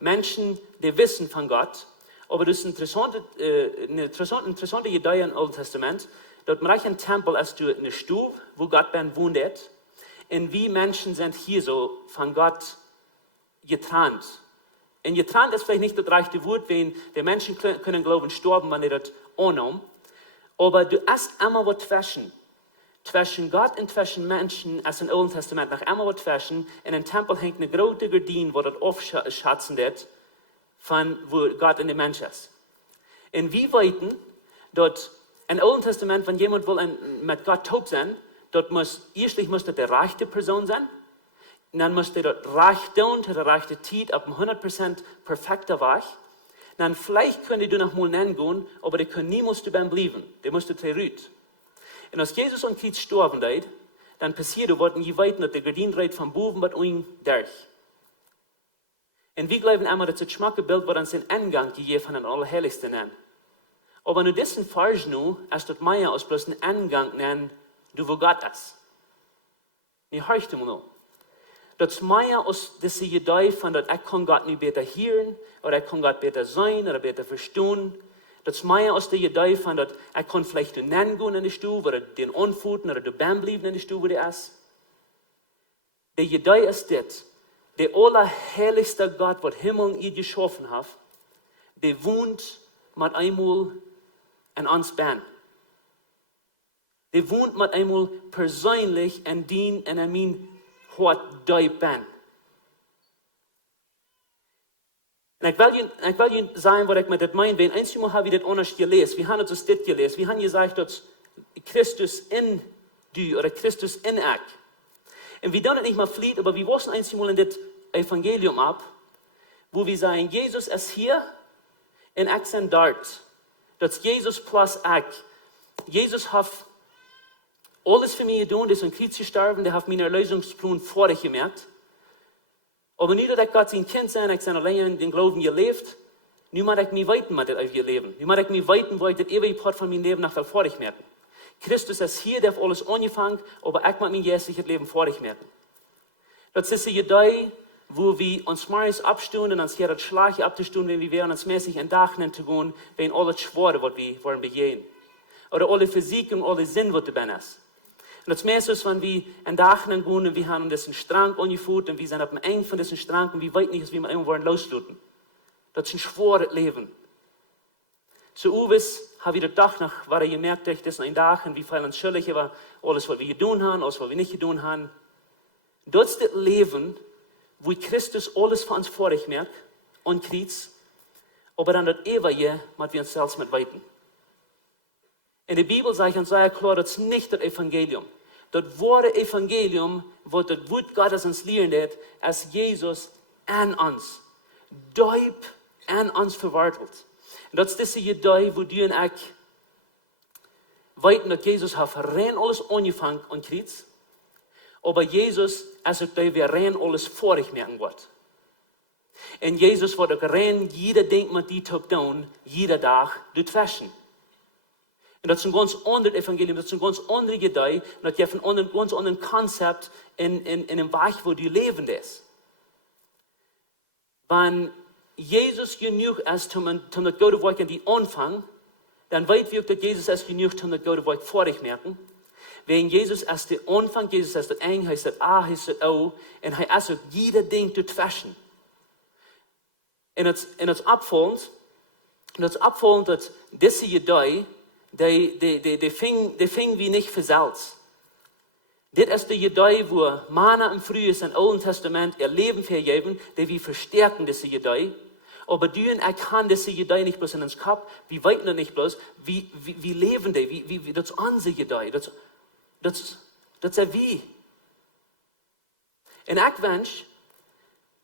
Menschen, die wissen von Gott. Aber das ist eine interessante Idee im Alten Testament. Dort im reichen Tempel ist du eine Stube, wo Gott wohnt. Und wie Menschen sind hier so von Gott getrennt. Und getrennt ist vielleicht nicht das rechte Wort, weil die Menschen können glauben, sterben, wenn die das annehmen. Aber du hast immer was zwischen Gott und zwischen Menschen, als im Alten Testament noch immer was zwischen. In einem Tempel hängt eine große Gardine, wo das aufschätzen wird, von wo Gott in dem Mensch ist. Inwieweit dort im Alten Testament, wenn jemand will mit Gott taub sein, dort erstlich muss das die rechte Person sein, und dann muss der dort recht tun, der rechte Zeit, ab 100% perfekter Weg. Dann vielleicht können die noch mal nennen, aber die können niemals dabei bleiben. Die musst du zurück. Und als Jesus an Kreuz gestorben ist, dann passiert es, je weiter dass der Gardin reiht vom Boven mit ihm durch. Und wir glauben einmal, dass das schmacke Bild, was uns den Eingang gegeben von den Allerheiligsten nennen. Aber nur diesen Vers nu, als dort Meier aus bloß einen Eingang nennen, du wo Gott ist. Nie hörst du mal noch. Das Meier aus dieser Idee von, dass ich kann Gott nicht besser hören, oder ich kann Gott besser sein, oder besser verstehen. Das Meier aus der Idee von, dass ich kann vielleicht den Nennen gehen in die Stube, oder den Anfuten, oder den bleiben in die Stube, wo der ist. Die Idee ist das, der allerheiligste Gott, was Himmel und Erde geschaffen hat, der wohnt mit einmal in uns Ben. Der wohnt mit einmal persönlich in den und in mein Hort da Ben. Und ich will Ihnen sagen, was ich mit das meine. Wenn einmal habe ich das anders gelesen. Wir haben uns das gelesen. Wir haben gesagt, dass Christus in du oder Christus in ich. Und wir tun es nicht mal flieht, aber wir wussten einmal in das Evangelium ab, wo wir sagen, Jesus ist hier und ich bin dort. Das Jesus plus ich. Jesus hat alles für mich getan, der ist an Kreuz gestorben, der hat meinen Erlösungsplan vorher gemerkt. Aber nicht, dass ich Gott sein Kind sein, ich bin allein in den Glauben gelebt, nun muss ich mich weiten mit dem Leben. Nun muss ich mich weiten, weil ich das ewige Part von meinem Leben nach vorher merken. Christus ist hier, der hat alles angefangen, aber ich muss mein jährliches Leben vorher merken. Das ist die Idee, wo wir uns morgens abstunden und uns jeder Schlag abzustunden, wenn wir uns mäßig in Dach nennen zu gehen, wenn alles Schwere, was wir wollen begehen. Oder alle Physik und alle Sinn, was dabei ist. Und das meiste ist, wenn wir in Dach nennen gehen und wir haben diesen Strang angeführt und wir sind auf dem Eng von diesem Strang und wir weit nicht, wie wir immer wollen losluten. Das ist ein schweres Leben. So Uwes habe ich das Dach nach, war er gemerkt, dass das ein Dach und wie viel uns schuldig war, alles, was wir getan haben, alles, was wir nicht getan haben. Das ist das Leben, wo Christus alles für uns vorig merkt und Kreuz, aber dann das Ewige, mit wir uns selbst mit weiten. In der Bibel sage ich uns sehr klar, das ist nicht das Evangelium. Das wahre Evangelium, wo das Wort Gottes uns lehren wird, als Jesus an uns, deib an uns verwandelt. Und das ist diese Idee, wo du und ich weiten, dass Jesus hat rein alles angefangen und Kreuz, aber Jesus, als er wir rein alles vorig merken wird. Und Jesus wird auch rein jeder Ding mit die Tag tun, jeder Tag durch waschen. Und das ist ein ganz anderes Evangelium, das ist eine ganz andere Idee, und das ist ein ganz anderes Konzept in dem Bereich, wo du leben ist. Wenn Jesus genug ist, um das gute Werk in die Anfang, dann weit wir, dass Jesus ist genug, um das gute Werk vorig merken. Wegen Jesus ist der Anfang, Jesus ist das Eng, heißt das A, heißt das O, und er ist auch jeder Ding zu waschen. Und das abfallend, dass diese Idee, die fing wie nicht für Salz. Das ist die Idee, wo Männer im Frühen im Alten Testament ihr Leben vergeben, die wir verstärken diese Idee. Aber du und ich kann das Gedei nicht bloß in uns Kopf, wie weit noch nicht bloß, wie leben die, wie das an sich Gedei, das ist wie. Und ich wünsche,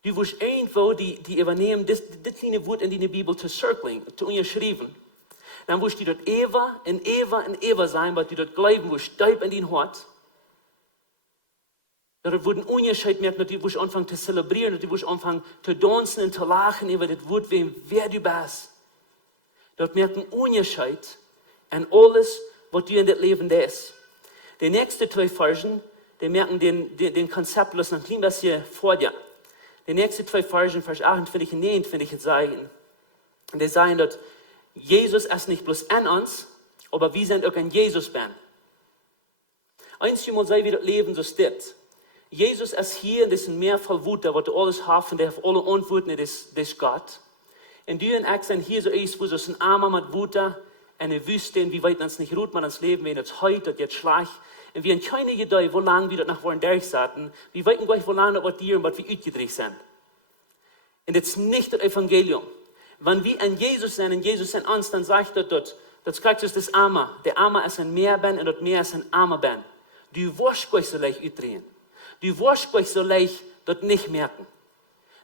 du wirst irgendwo die übernehmen, das kleine Wort in die Bibel zu circling, zu unterschreiben. Dann wirst du dort Eva sein, weil du dort glauben wirst, deep in dein Hart. Dort wird ein Unterschied merken, dass du wirst anfangen zu zelebrieren, dass du wirst anfangen zu tanzen und zu lachen über das Wort, wer du bist. Dort merkt ein Unterschied an alles, was du in das Leben ist. Die nächsten 2 Versen, die merken den Konzept, los noch ein klein bisschen vor dir. Die nächsten 2 Versen, Vers 28 und 29, sagen, und die sagen dort, Jesus ist nicht bloß an uns, aber wir sind auch an Jesus ben. Einmal sei wir das Leben so steht. Jesus ist hier in diesem Meer voll Wut, da wird alles haben, der hat alle Antworten, das ist Gott. Und du und ich sind hier so ist, wo so ein Armer mit Wut, eine Wüste, wie weit uns nicht ruht man das Leben, wenn es heute, das jetzt schlecht. Und wir haben keine Idee, wo lange wir das nach vorne durchsaten, wir wissen gar nicht, wo lange das dir und was wir ausgedreht sind. Und das ist nicht das Evangelium. Wenn wir an Jesus sind uns, dann sagt er dort, das kriegst du das Arme. Der Arme ist ein Meer ben und das Meer ist ein Arme ben. Du wirst gleich so leicht ausdrehen. Du wirst gleich so leicht dort nicht merken.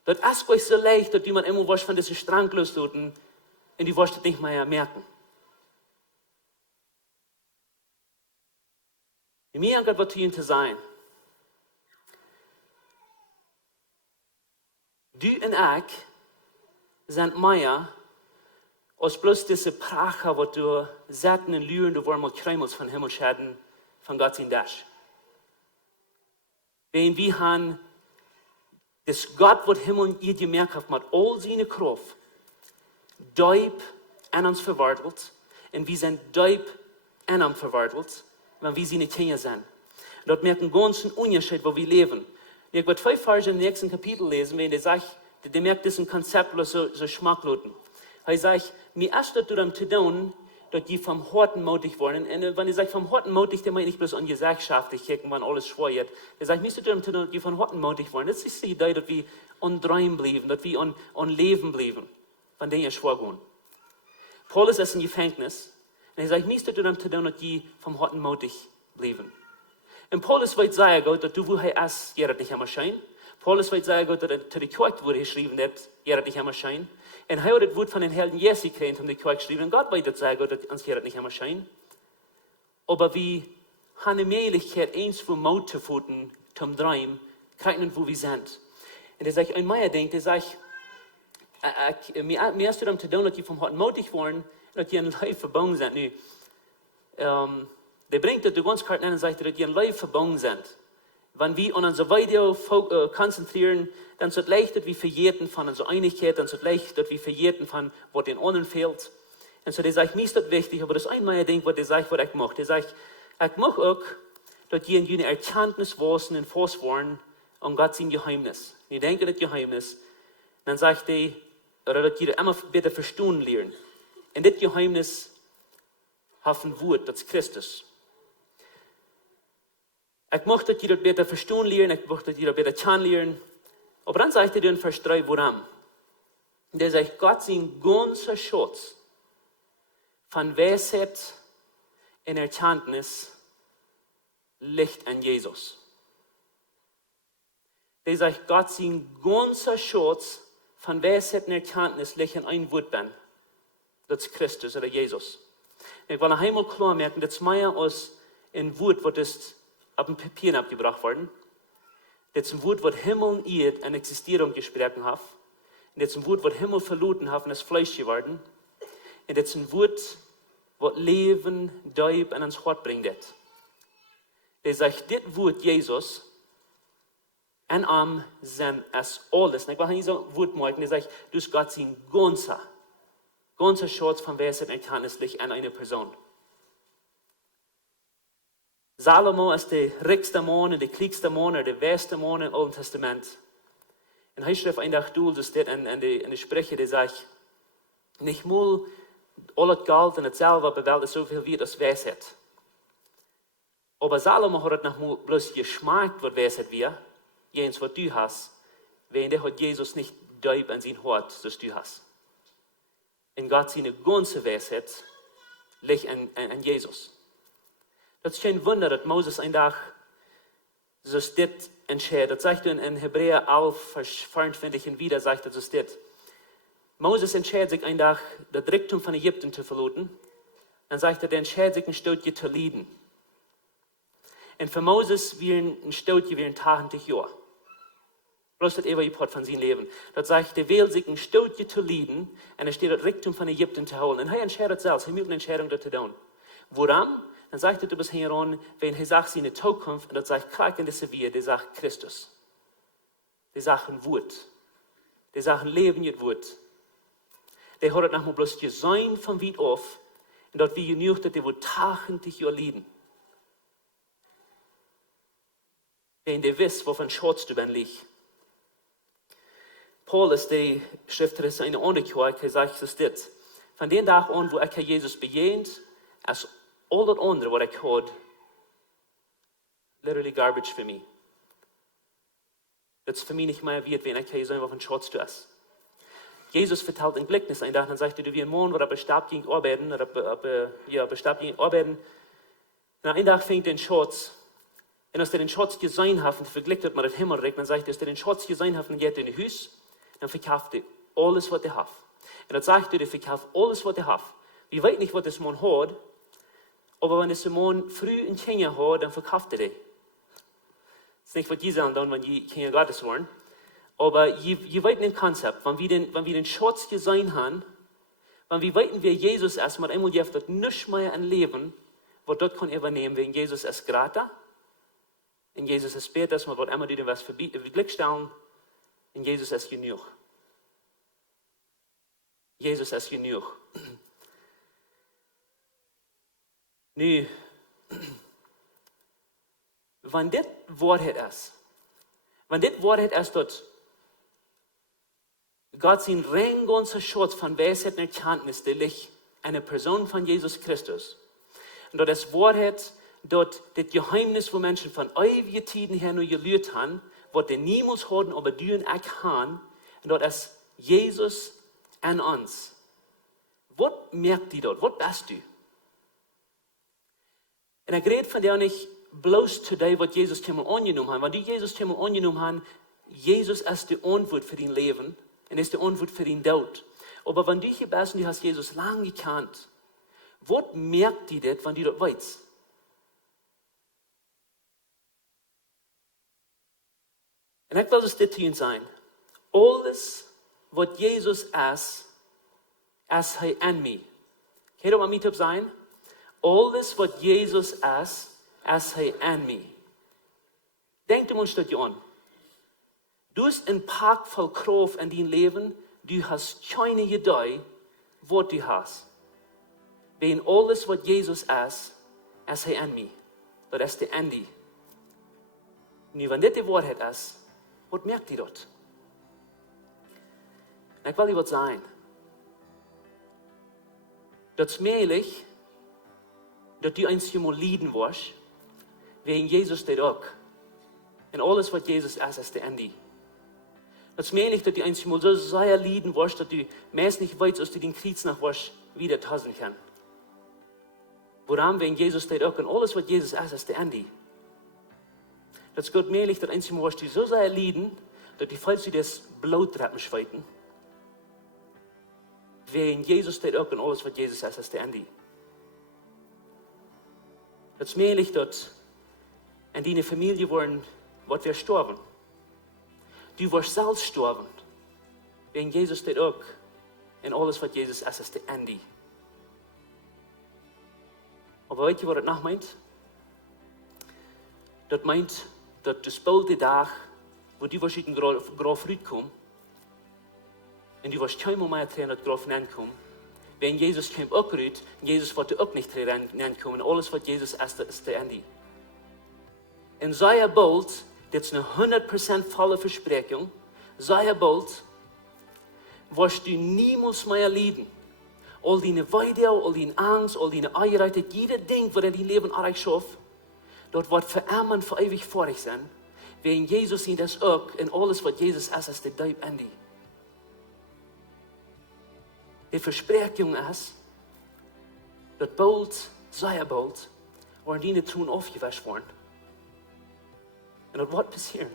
Dort ist gleich so leicht, dass jemand immer was von diesem Strang loslöst und du wirst das nicht mehr merken. Mir an Gott wird hier zu sein. Du und ich sind mehr als bloß diese Prache, was du satten und lüren, du wollen mal Kremels von Himmel schäden, von Gott in Dash. Wenn wir haben, dass Gott, was Himmel ihr gemerkt hat, mit all seine Kraft, deep an uns verwandelt, und wir sind deep an ihm verwandelt, wenn wir seine Kinder sind. Und dort merkt einen ganzen Unterschied, wo wir leben. Ich werde 2 Verse im nächsten Kapitel lesen, wenn der sagt, der merkt diesen Konzept so schmacklos. Er sagt, mir ist das darum zu tun, dass die vom Horten mutig wollen. Und wenn ich sage vom Horten mutig, dann meine ich nicht bloß an gesellschaftlich gucken, wenn alles schwer wird. Er sagt, mir ist das darum zu tun, dass die vom Horten mutig wollen. Das ist die Idee, dass wir an Träumen bleiben, dass wir an Leben bleiben, wenn die schwer gehen. Paulus ist im Gefängnis. Und er sagt, mir ist das darum zu tun, dass die vom Horten mutig bleiben. Und Paulus weiß sehr gut, dass du, wo er ist, jeder nicht einmal scheint. Paulus weiß sehr gut, dass er zu der Kirche wurde geschrieben hat, jeder nicht einmal scheint. Und er hat das Wort von den Helden Jesu gekriegt, um die Kirche geschrieben. Und Gott weiß das sehr gut, dass uns jeder nicht einmal scheint. Aber wir haben eine Möglichkeit, eins vom Mut zu fuhren, zum Träumen, kriegen, wo wir sind. Und er sagt, ein Meier denkt, er sagt, mir hast du damit zu tun, dass die vom Horten mutig waren, dass die ein Leib verbunden sind. Nu, der bringt das ganz klar an und sagt, dass die ein Leib verbunden sind. Wenn wir an unser Video konzentrieren, dann ist es leicht, dass wir verjährten von unserer Einigkeit, dann ist es leicht, dass wir verjährten von, was den anderen fehlt. Und so, der sagt, mir ist das wichtig, aber das einmal Ding, was der sagt, was ich mache. Der sagt, ich mache auch, dass die in eine Erkenntnis wissen und Fuß waren an Gott sein Geheimnis. Und ich denke, das Geheimnis, dann sagt er, oder dass die immer besser verstehen lernen. Und das Geheimnis hat ein Wort, das ist Christus. Ich möchte, dass die das besser verstehen lernen, ich möchte, dass die das besser kennenlernen. Aber dann sagt er in Vers 3, warum? Und er sagt, Gott sein ganzer Schutz von Weisheit und Erkenntnis liegt an Jesus. Er sagt, Gott sein ganzer Schutz von Weisheit und Erkenntnis liegt an ein Wort, das ist Christus oder Jesus. Ich will noch einmal klar merken, das ist mehr als ein Wort, das auf dem Papier abgebracht worden. Das ist ein Wort, das Himmel und Erde eine Existierung gesprochen hat. Und das ist ein Wort, das Himmel verloren hat und das Fleisch geworden. Und das ist ein Wort, das Leben, Deib an uns Hort bringt. Er sagt, das Wort Jesus, an ihm sind es alles. Und ich will nicht so ein Wort machen, er sagt, du hast Gott sein ganzer Schutz von Weisheit und Erkenntnis liegt an einer Person. Salomo ist der reichste Mann, der klügste Mann, der beste Mann im Alten Testament. Und er schreibt ein Tag durch, das steht in der Sprecher, der sagt, nicht mal alles Geld und das selber bewältigt so viel wie das Weisheit. Aber Salomo hat nicht mal bloß geschmeckt, was Weisheit wäre, jens was du hast, wenn der hat Jesus nicht deib an sein Hort, das du hast. in Gott seine ganze Weisheit liegt an Jesus. Das ist kein Wunder, dass Moses ein Tag so das entscheidet. Das sagt er in Hebräer 11, Vers 24 wieder, sagt er so das. Moses entscheidet sich ein Tag, das Reichtum von Ägypten zu verlassen. Dann sagt er, der entscheidet sich ein Stückchen zu leiden. Und für Moses wie ein Stückchen wie ein 80 Jahre. Bloß das ewige Part von seinem Leben. Das sagt, der will sich ein Stückchen zu leiden und er steht das Reichtum von Ägypten zu holen. Und er entscheidet selbst, er muss eine Entscheidung dazu tun. Woran? Dann sagt er, du bist heran, wenn er sagt, seine Zukunft, und das sagt, klar in der Sevilla, der sagt Christus. Der sagt ein Wort. Der sagt ein Leben nicht Wort. Der hat nochmal bloß gesehen von weit auf, und dort wie genug, dass der wohl tagentlich Jahr leiden. Wenn der wisst, wovon Schatz du ben liegt. Paulus, der Schriftsteller, ist eine andere Kirche, sagt es das. Von dem Tag an, wo ich Jesus bejahend, als all das andere, was ich had, literally garbage für mich. Das ist für mich nicht mehr wert, wenn ich Jesus einfach einen Schatz tue. Jesus verteilt ein Gleichnis ein Tag, dann sagt er, du wie ein Mann, der bestarbt gegen Arbeiten, Na, ein Tag fängt den Schatz, und als der den Schatz gesehen hat, und vergleicht hat man das Himmelreich, dann sagt er, als der den Schatz gesehen hat, und geht in ein Haus, dann verkauft er alles, was er hat. Und dann sagt er, der verkauft alles, was er hat. Wir wissen nicht, was das Mann hat, aber wenn das Mann früh in Kenia hat, dann verkauft er das. Das ist nicht, was die sagen, dann, wenn die Kinder Gottes waren. Aber ihr weißt ein Konzept, wenn wir den Schatz gesehen haben, wenn wir wissen, wie Jesus erstmal einmal gibt, dort nicht mehr ein Leben, was dort kann übernehmen, wegen Jesus ist gratis, und Jesus ist später, dass man wird einmal dir was verbieten, wie Glück stellen, und Jesus ist genug. Jesus ist genug. Nu, wenn das Wahrheit ist, dort, Gott sein rein ganzer Schatz von Weisheit und Erkenntnis, der liegt eine Person von Jesus Christus. Und dort ist Wahrheit, dort das Geheimnis, wo Menschen von ewigen Tiden her nur gelehrt haben, was die niemals haben, aber die und ich haben. Und dort ist Jesus an uns. Was merkt die dort? Was bist du? Und er redet von der nicht bloß today, was Jesus einmal angenommen hat. Wenn die Jesus einmal angenommen haben, Jesus ist die Antwort für dein Leben und ist die Antwort für den Tod. Aber wenn du hier bist und du hast Jesus lange gekannt, was merkt die das, wenn du dort weißt? Und ich will das dir sein. Alles, was Jesus ist er an mir. Kann du mit mir sein? Alles, was Jesus ist er an mir. Denk dir mal ein Stückchen an. Du hast ein Park voll Kraft in dein Leben, du hast keine Idee, was du hast. Wenn alles, was Jesus ist er an mir. Das ist der Ende. Und wenn das die Wahrheit ist, was merkt ihr dort? Ich will dir was sagen. Das ist möglich, dass du einmal leiden wirst, wegen Jesus steht auch. Und alles, was Jesus ist der Ende. Das ist möglich, dass du einmal so sehr leiden wirst, dass du meist nicht weißt, dass du den Krieg nach wirst, wieder tausend kann. Woran wegen Jesus steht auch. Und alles, was Jesus ist der Ende. Das ist Gott möglich, dass einmal wirst du so sehr leiden, dass du, falls du das Blutrappen schweiten, wegen Jesus steht auch. Und alles, was Jesus ist der Ende. Das ist möglich, dass in deiner Familie wird wir sterben. Du wirst selbst sterben. Wegen Jesus steht auch. Und alles, was Jesus ist der Ende. Aber weißt du, was das noch meint? Das meint, dass das bald der Tag, wo du wirst in den Graf kommen, und du wirst kein Moment mehr in das Graf kommen, wenn Jesus kommt auch rührt, Jesus wird auch nicht kommen. Alles, was Jesus ist der Ende. Und sei bald, das ist eine 100% volle Versprechung, sei bald, wirst du niemals mehr leiden. All deine Weide, all deine Angst, all deine Eierheit, jeder Ding, was in dein Leben erreicht schafft, dort wird für immer und für ewig vorig sein. Wegen Jesus sind das auch, und alles, was Jesus ist der Ende. Die Versprechung ist, dass bald, sehr bald, worden die Thron aufgewäscht worden. Und das wird passieren.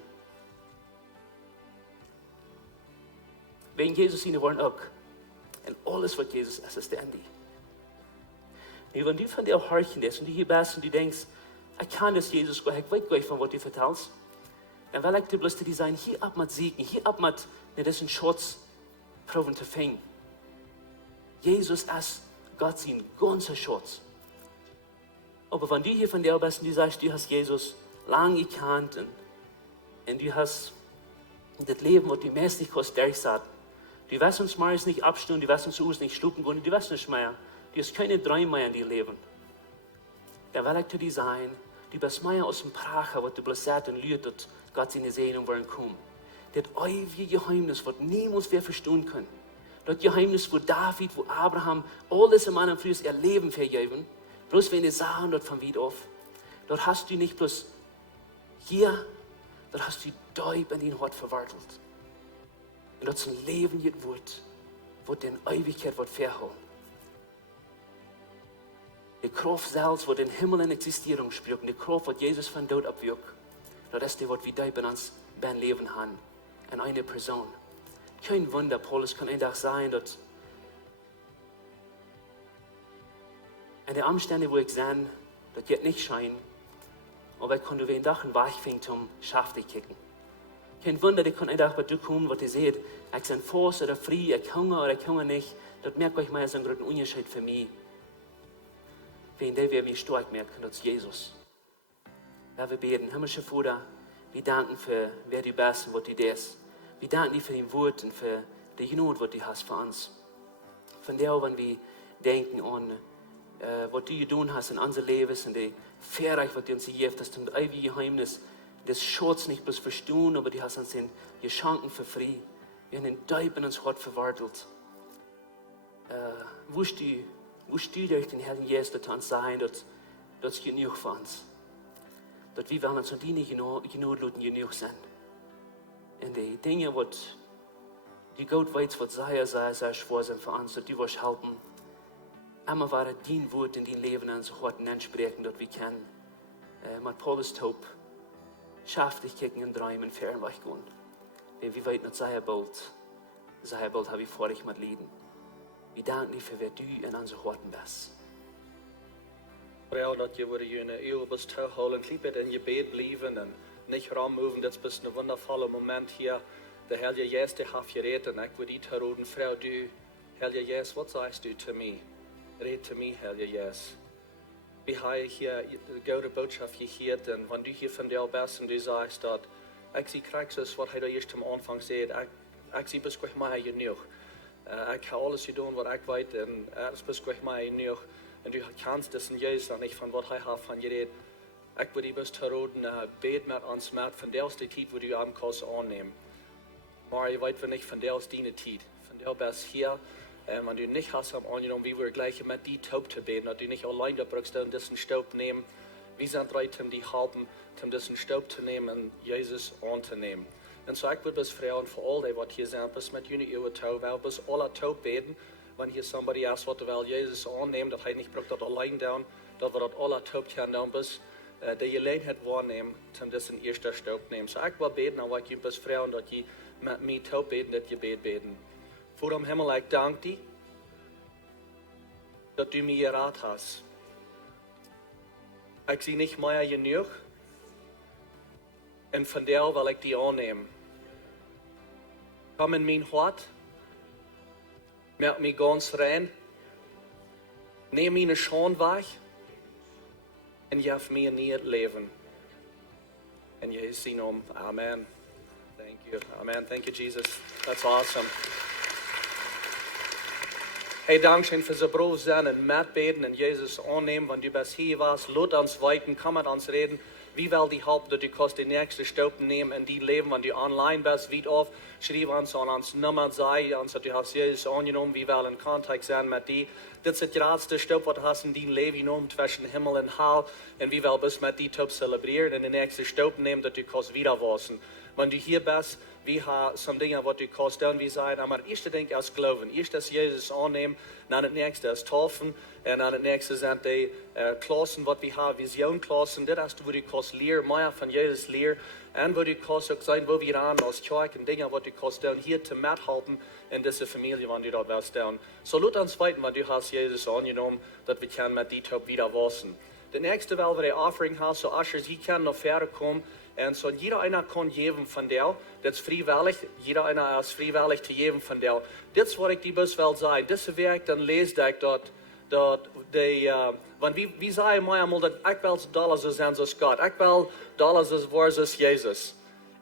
Wegen Jesus ihnen waren auch. Und alles, was Jesus ist, ist der Ende. Und wenn du von dir horchen lässt und du hier bist und du denkst, ich kann das Jesus gar nicht weggehen von was du vertellst, dann will ich dir bloß die sein, hier ab mit Segen, hier ab mit diesen Schutz proben zu finden. Jesus ist Gott sein ganzer Schutz. Aber wenn du hier von dir bist und du sagst, du hast Jesus lange gekannt und du hast das Leben, was du mäßig kostet, durchsagt, du wirst uns mal nicht abstehen, du wirst uns aus nicht schlucken können, du wirst nicht mehr. Du hast keine Träume mehr in dir Leben. Ja, will ich zu dir sein, du bist mehr aus dem Pracher, was du bloß sagt und lügt, dass Gott seine Segnung wollen kommen. Das ewige Geheimnis, was niemand mehr verstehen kann. Das Geheimnis, wo David, wo Abraham, alles im anderen Frühs ihr Leben vergeben, bloß wenn die sagen, dort von wieder auf. Dort hast du nicht bloß hier, dort hast du Deub in den Hort verwaltet. Und dort ist ein Leben wird, wo den Ewigkeit wird verhauen. Die Kraft selbst, wo den Himmel in Existierung spürt, und die Kraft, was Jesus von Tod abwirkt, das ist die, was wir da bei uns beim Leben haben. In einer Person. Kein Wunder, Paulus kann einfach sein, dass in den Umständen, wo ich sehe, das geht nicht scheinen, aber ich kann nur einen Tag einen Weg finden, zum Schaf zu kicken. Kein Wunder, ich kann einfach bei dir kommen, was ihr seht, ich bin Fuß oder frei, ich hungere oder ich hungere nicht, das merkt euch mal als ein großer Unterschied für mich. Wenn der wir wie stark merken, das ist Jesus. Ja, wir beten, himmlischer Vater, wir danken für, wer du bist und was du bist. Wir danken dir für dein Wort und für die Gnade, was du hast für uns. Von der, wenn wir denken an, was du getan hast in unser Leben und die Fähigkeit, was du uns gegeben hast, das ewige Geheimnis, das Schutz nicht bloß verstehen, aber du hast uns den Geschenken für frei. Wir haben den Deib in uns Hort verwandelt. Wusst du durch den Herrn Jesus, dass uns sein, das ist genug für uns. Dass wir uns an die nicht genug sind. Und die Dinge, was die Gott weiß, was sehr schwer sind für uns, dass die was helfen. Immer war dein Wort in dein Leben an so Horten ansprechen, dass wir können. Mit Paulus Taub, schaff dich kicken und träumen, fernweg gehen. Denn wir weit nicht sehr bald habe ich vor dich mit Lieden. Wir danken dir für, wer du in unseren Horten bist. Vrouw, dat je voor je eeuw best terughouden, liep in je bed blijven en niet rammoven. Dat is een wondervolle moment hier. De Heer Jezus heeft gered en ik wil die te roden. Vrouw, du, Heer Jezus, wat sagst du zu mir? Red zu mir, Heer Jezus. Wie habe ich hier die gute Botschaft gehört und wenn du hier von dir bist und du sagst, dass ich sie kriegst, was er da erst am Anfang sagt, ich sie bis gleich mal genug. Ich habe alles getan, was ich weiß und es bis gleich mal genug. Und du kannst das in Jesus nicht von was er hat von geredet. Ich würde bis zu roden, bet mit uns mit von der aus der Zeit, wo du am Kurs annehmen. Aber ich weiß nicht von der aus deine Zeit. Von der bist hier, wenn du nicht hast am angenommen, wie wir gleich mit die Taub zu beten, dass du nicht allein da brauchst und diesen Staub nehmen. Wir sind bereit, die halten, um diesen Staub zu nehmen und Jesus anzunehmen. Und so ich würde bis Frauen für all die, was hier sind, bis mit jene Ehe taub, weil bis alle taub beten. Wenn hier somebody asks, was will Jesus annehmen, dass er nicht braucht, das allein down, dass wir das alle taub können down, bis die Gelegenheit wahrnehmen, um das in erster Staub nehmen. So ich will beten, aber ich bis Frauen, dass die mit mir taub beten, dass die beten. Vor dem Himmel, ich danke dir, dass du mir gerat hast. Ich sehe nicht mehr genug, und von der will ich die annehmen. Komm in mein Hort, merk mich ganz rein, nehm meine Schande weg und gib mir ein neues Leben. In Jesu Namen, Amen. Thank you. Amen. Thank you, Jesus. That's awesome. Hey, Dankeschön für so Brot sein und mitbeten und Jesus annehmen, wenn du bis hier warst. Lass uns weiten, komm mit uns reden. Wie will die helpen dass du kannst die nächste Staub nehmen in die Leben, wenn du online bist, wie auf, schreib uns an uns Nummer, sei uns, dass du hast Jesus angenommen, wie will in Kontakt sein mit dir. Das ist der größte Staub, was du hast in dein Leben genommen, zwischen Himmel und Hell, und wie will bist mit dir Taub zelebrieren und die nächste Staub nehmen, dass du kannst wieder waschen. wenn du hier bist, wie some Dinge, was du kannst tun, wie sein, aber das erste Ding ist Glauben. Erst das Jesus annehmen, dann das nächste ist Taufen, und dann das nächste sind die Klassen, was wir haben, Visionklassen, das ist, wo du kannst lernen, mehr von Jesus lernen, und wo du kannst auch sein, wo wir an als Kirche, und Dinge, was du kannst tun, hier zu mithalten in dieser Familie, wenn du dort wirst tun. So, lut uns weiter, wenn du hast Jesus angenommen, dass wir können mit dir wieder waschen. Der nächste, weil wir die Offering haben, so Ushers, hier können noch fertig kommen, und so jeder einer kann geben von der, das ist freiwillig, jeder einer ist freiwillig zu geben von der. Das ist, was ich die best will sagen. Das Werk, dann lese ich dort, wenn wie sage ich mir einmal, dass ich will Dollars so sein, so Gott. Ich will Dollars so versus Jesus.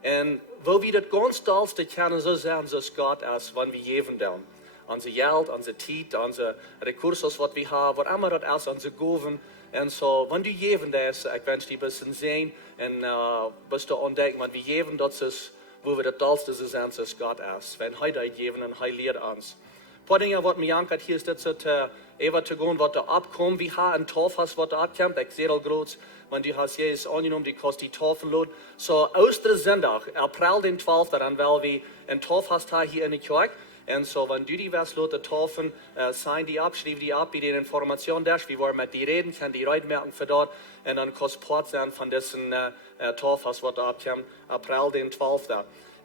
Und wo wir das ganz dollste kennen, so sein, so Gott ist, wenn wir geben dann. Unser Geld, unser Zeit, unsere Ressourcen, was wir haben, was immer das ist, unsere Gaben. Und so, wenn du geben das, ich wünsche dir ein bisschen sehen und bist du entdecken, wenn wir geben, das ist, wo wir das dollste so sein, so Gott ist. Wenn heute geben und heute lehrt uns. Ein paar Dinge, was mir ankert, hier ist das zu gehen, was da abkommt, wie ein Taufe hast, was da abkommt. Ich sehe das groß, wenn du hast Jesus angenommen, die kostet die Taufe lot. So, Ostersonntag, April den 12., dann weil wir ein Taufe hast hier in der Kirche. Und so, wenn du die was Leute taufen, sign die ab, schreib die ab, wie die Informationen da, wie wir mit die reden, kann die Reitmerken für dort, und dann kannst Port sein von diesen Taufers, was da abkommt, April den 12.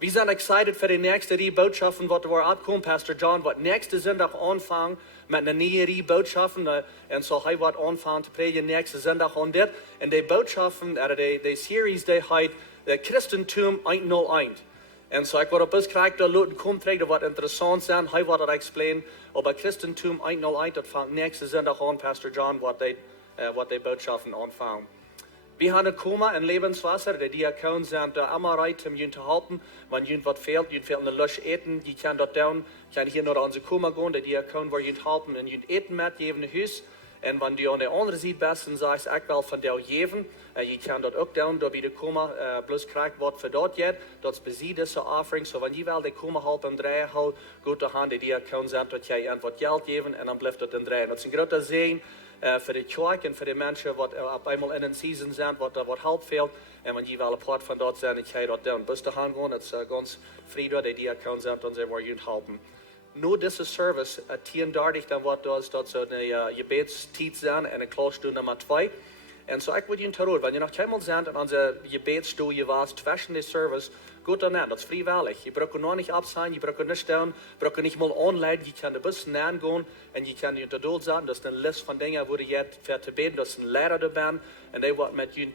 Wir sind excited für die nächste Botschaften, was da abkommt, Pastor John, was nächste Sonntag anfangen, mit einer neuen Botschaften, und so, er wird anfangen zu predigen, nächste Sonntag an das, und die Botschaften, die Series, die heißt Christentum 101. Und so, ich war ein bisschen gekriegt, da Leute kommen, das wird interessant sein, ich werde das explainen, aber Christentum 101, das fängt nächste Sonntag an, Pastor John, was die Botschaften anfangen. Wir haben ein Koma, ein Lebenswasser, die Diakonen sind da immer bereit, um ihn zu halten, wenn ihnen was fehlt, eine Lösch eten, die kann dort down, kann hier noch an unser Koma gehen, die Diakonen wollen ihn halten, und ihn eten mitgeben in Haus. Und wenn du an der anderen Seite bist und sagst, ich will von der geben, je kann dort auch down, da wieder kommen, bloß kriegt was für dort jetzt, das besieht diese Offering, so wenn je will, die kommen halt und drehen, halt, gute Hand, die kann sagen, dass je einfach Geld geben, und dann bleibt das dann drehen. Das ist ein großer Segen für die Kirche und für die Menschen, die auf einmal in den Season sind, was da was halb fehlt, und wenn je will, ein Part von dort sein, ich kann dort down, bis dahin gehen, das ist ganz Friede, die kann sagen, und sie wollen halten. Nur dieser Service, darf dann wird das dort so eine Gebetszeit sein, eine Klaustunde Nummer 2. Und so, ich würde Ihnen tun, wenn ihr noch einmal sind in unserer Gebetsstuhl warst, zwischen den Service, gut oder nicht, das ist freiwillig. Ihr braucht noch nicht absein, ihr braucht nicht down, ihr braucht nicht mal online, ihr könnt ein bisschen näher gehen, und ihr könnt unter Duld sagen, das ist eine Liste von Dingen, wo ihr jetzt für zu beten, das ist ein Lehrer dabei, und der wird mit Ihnen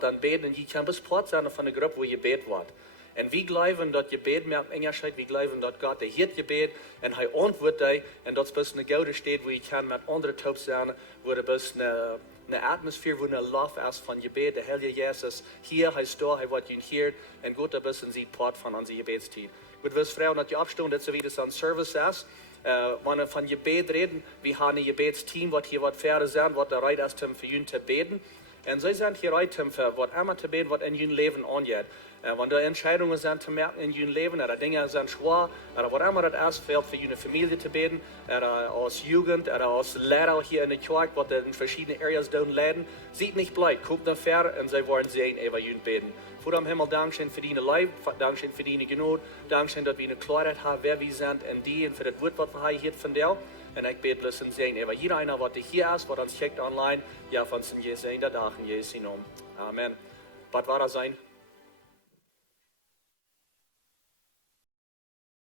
dann beten, und ihr könnt bis Platz sein von der Gruppe, wo ihr beten wird. Und wir glauben, dass Gebet mehr Engerscheid, wir glauben, dass Gott hört Gebet und er antwortet, und dass es eine Gaude steht, wo ich kann mit anderen taub sein, wo es eine Atmosphäre, wo eine Lauf ist von Gebet, der Heilige Jesus hier, heißt da, er wird ihn hier, und Gott ein bisschen sieht Part von unserer Gebetszeit. Gut, wir fragen, dass die Abstunde, so wie das ein Service ist, wenn wir von Gebet reden, wir haben ein Gebetsteam, was hier fertig sein, was bereit ist, für ihn zu beten. Und sie sind hier bereit, für was immer zu beten, was in ihrem Leben angeht. Wenn da Entscheidungen sind zu merken in ihrem Leben, oder Dinge sind schwer, oder was immer das ist, fehlt für ihre Familie zu beten, oder aus Jugend, oder aus Lehrer hier in der Kirche, was in verschiedenen Areas leiden, sieht nicht bleibt, guckt nach fern, und sie wollen sehen, über ihn beten. Vor dem Himmel, Dankeschön für deine Leib, Dankeschön für deine Genot, Dankeschön, dass wir eine Klarheit haben, wer wir sind, und die, und für das Wort, was wir hier von dir. Und ich bete bloß und sehen, aber jeder einer, was hier ist, was uns checkt online, ja, von uns in Jesu in der Dach, in Jesu Namen. Amen. Was war das sein?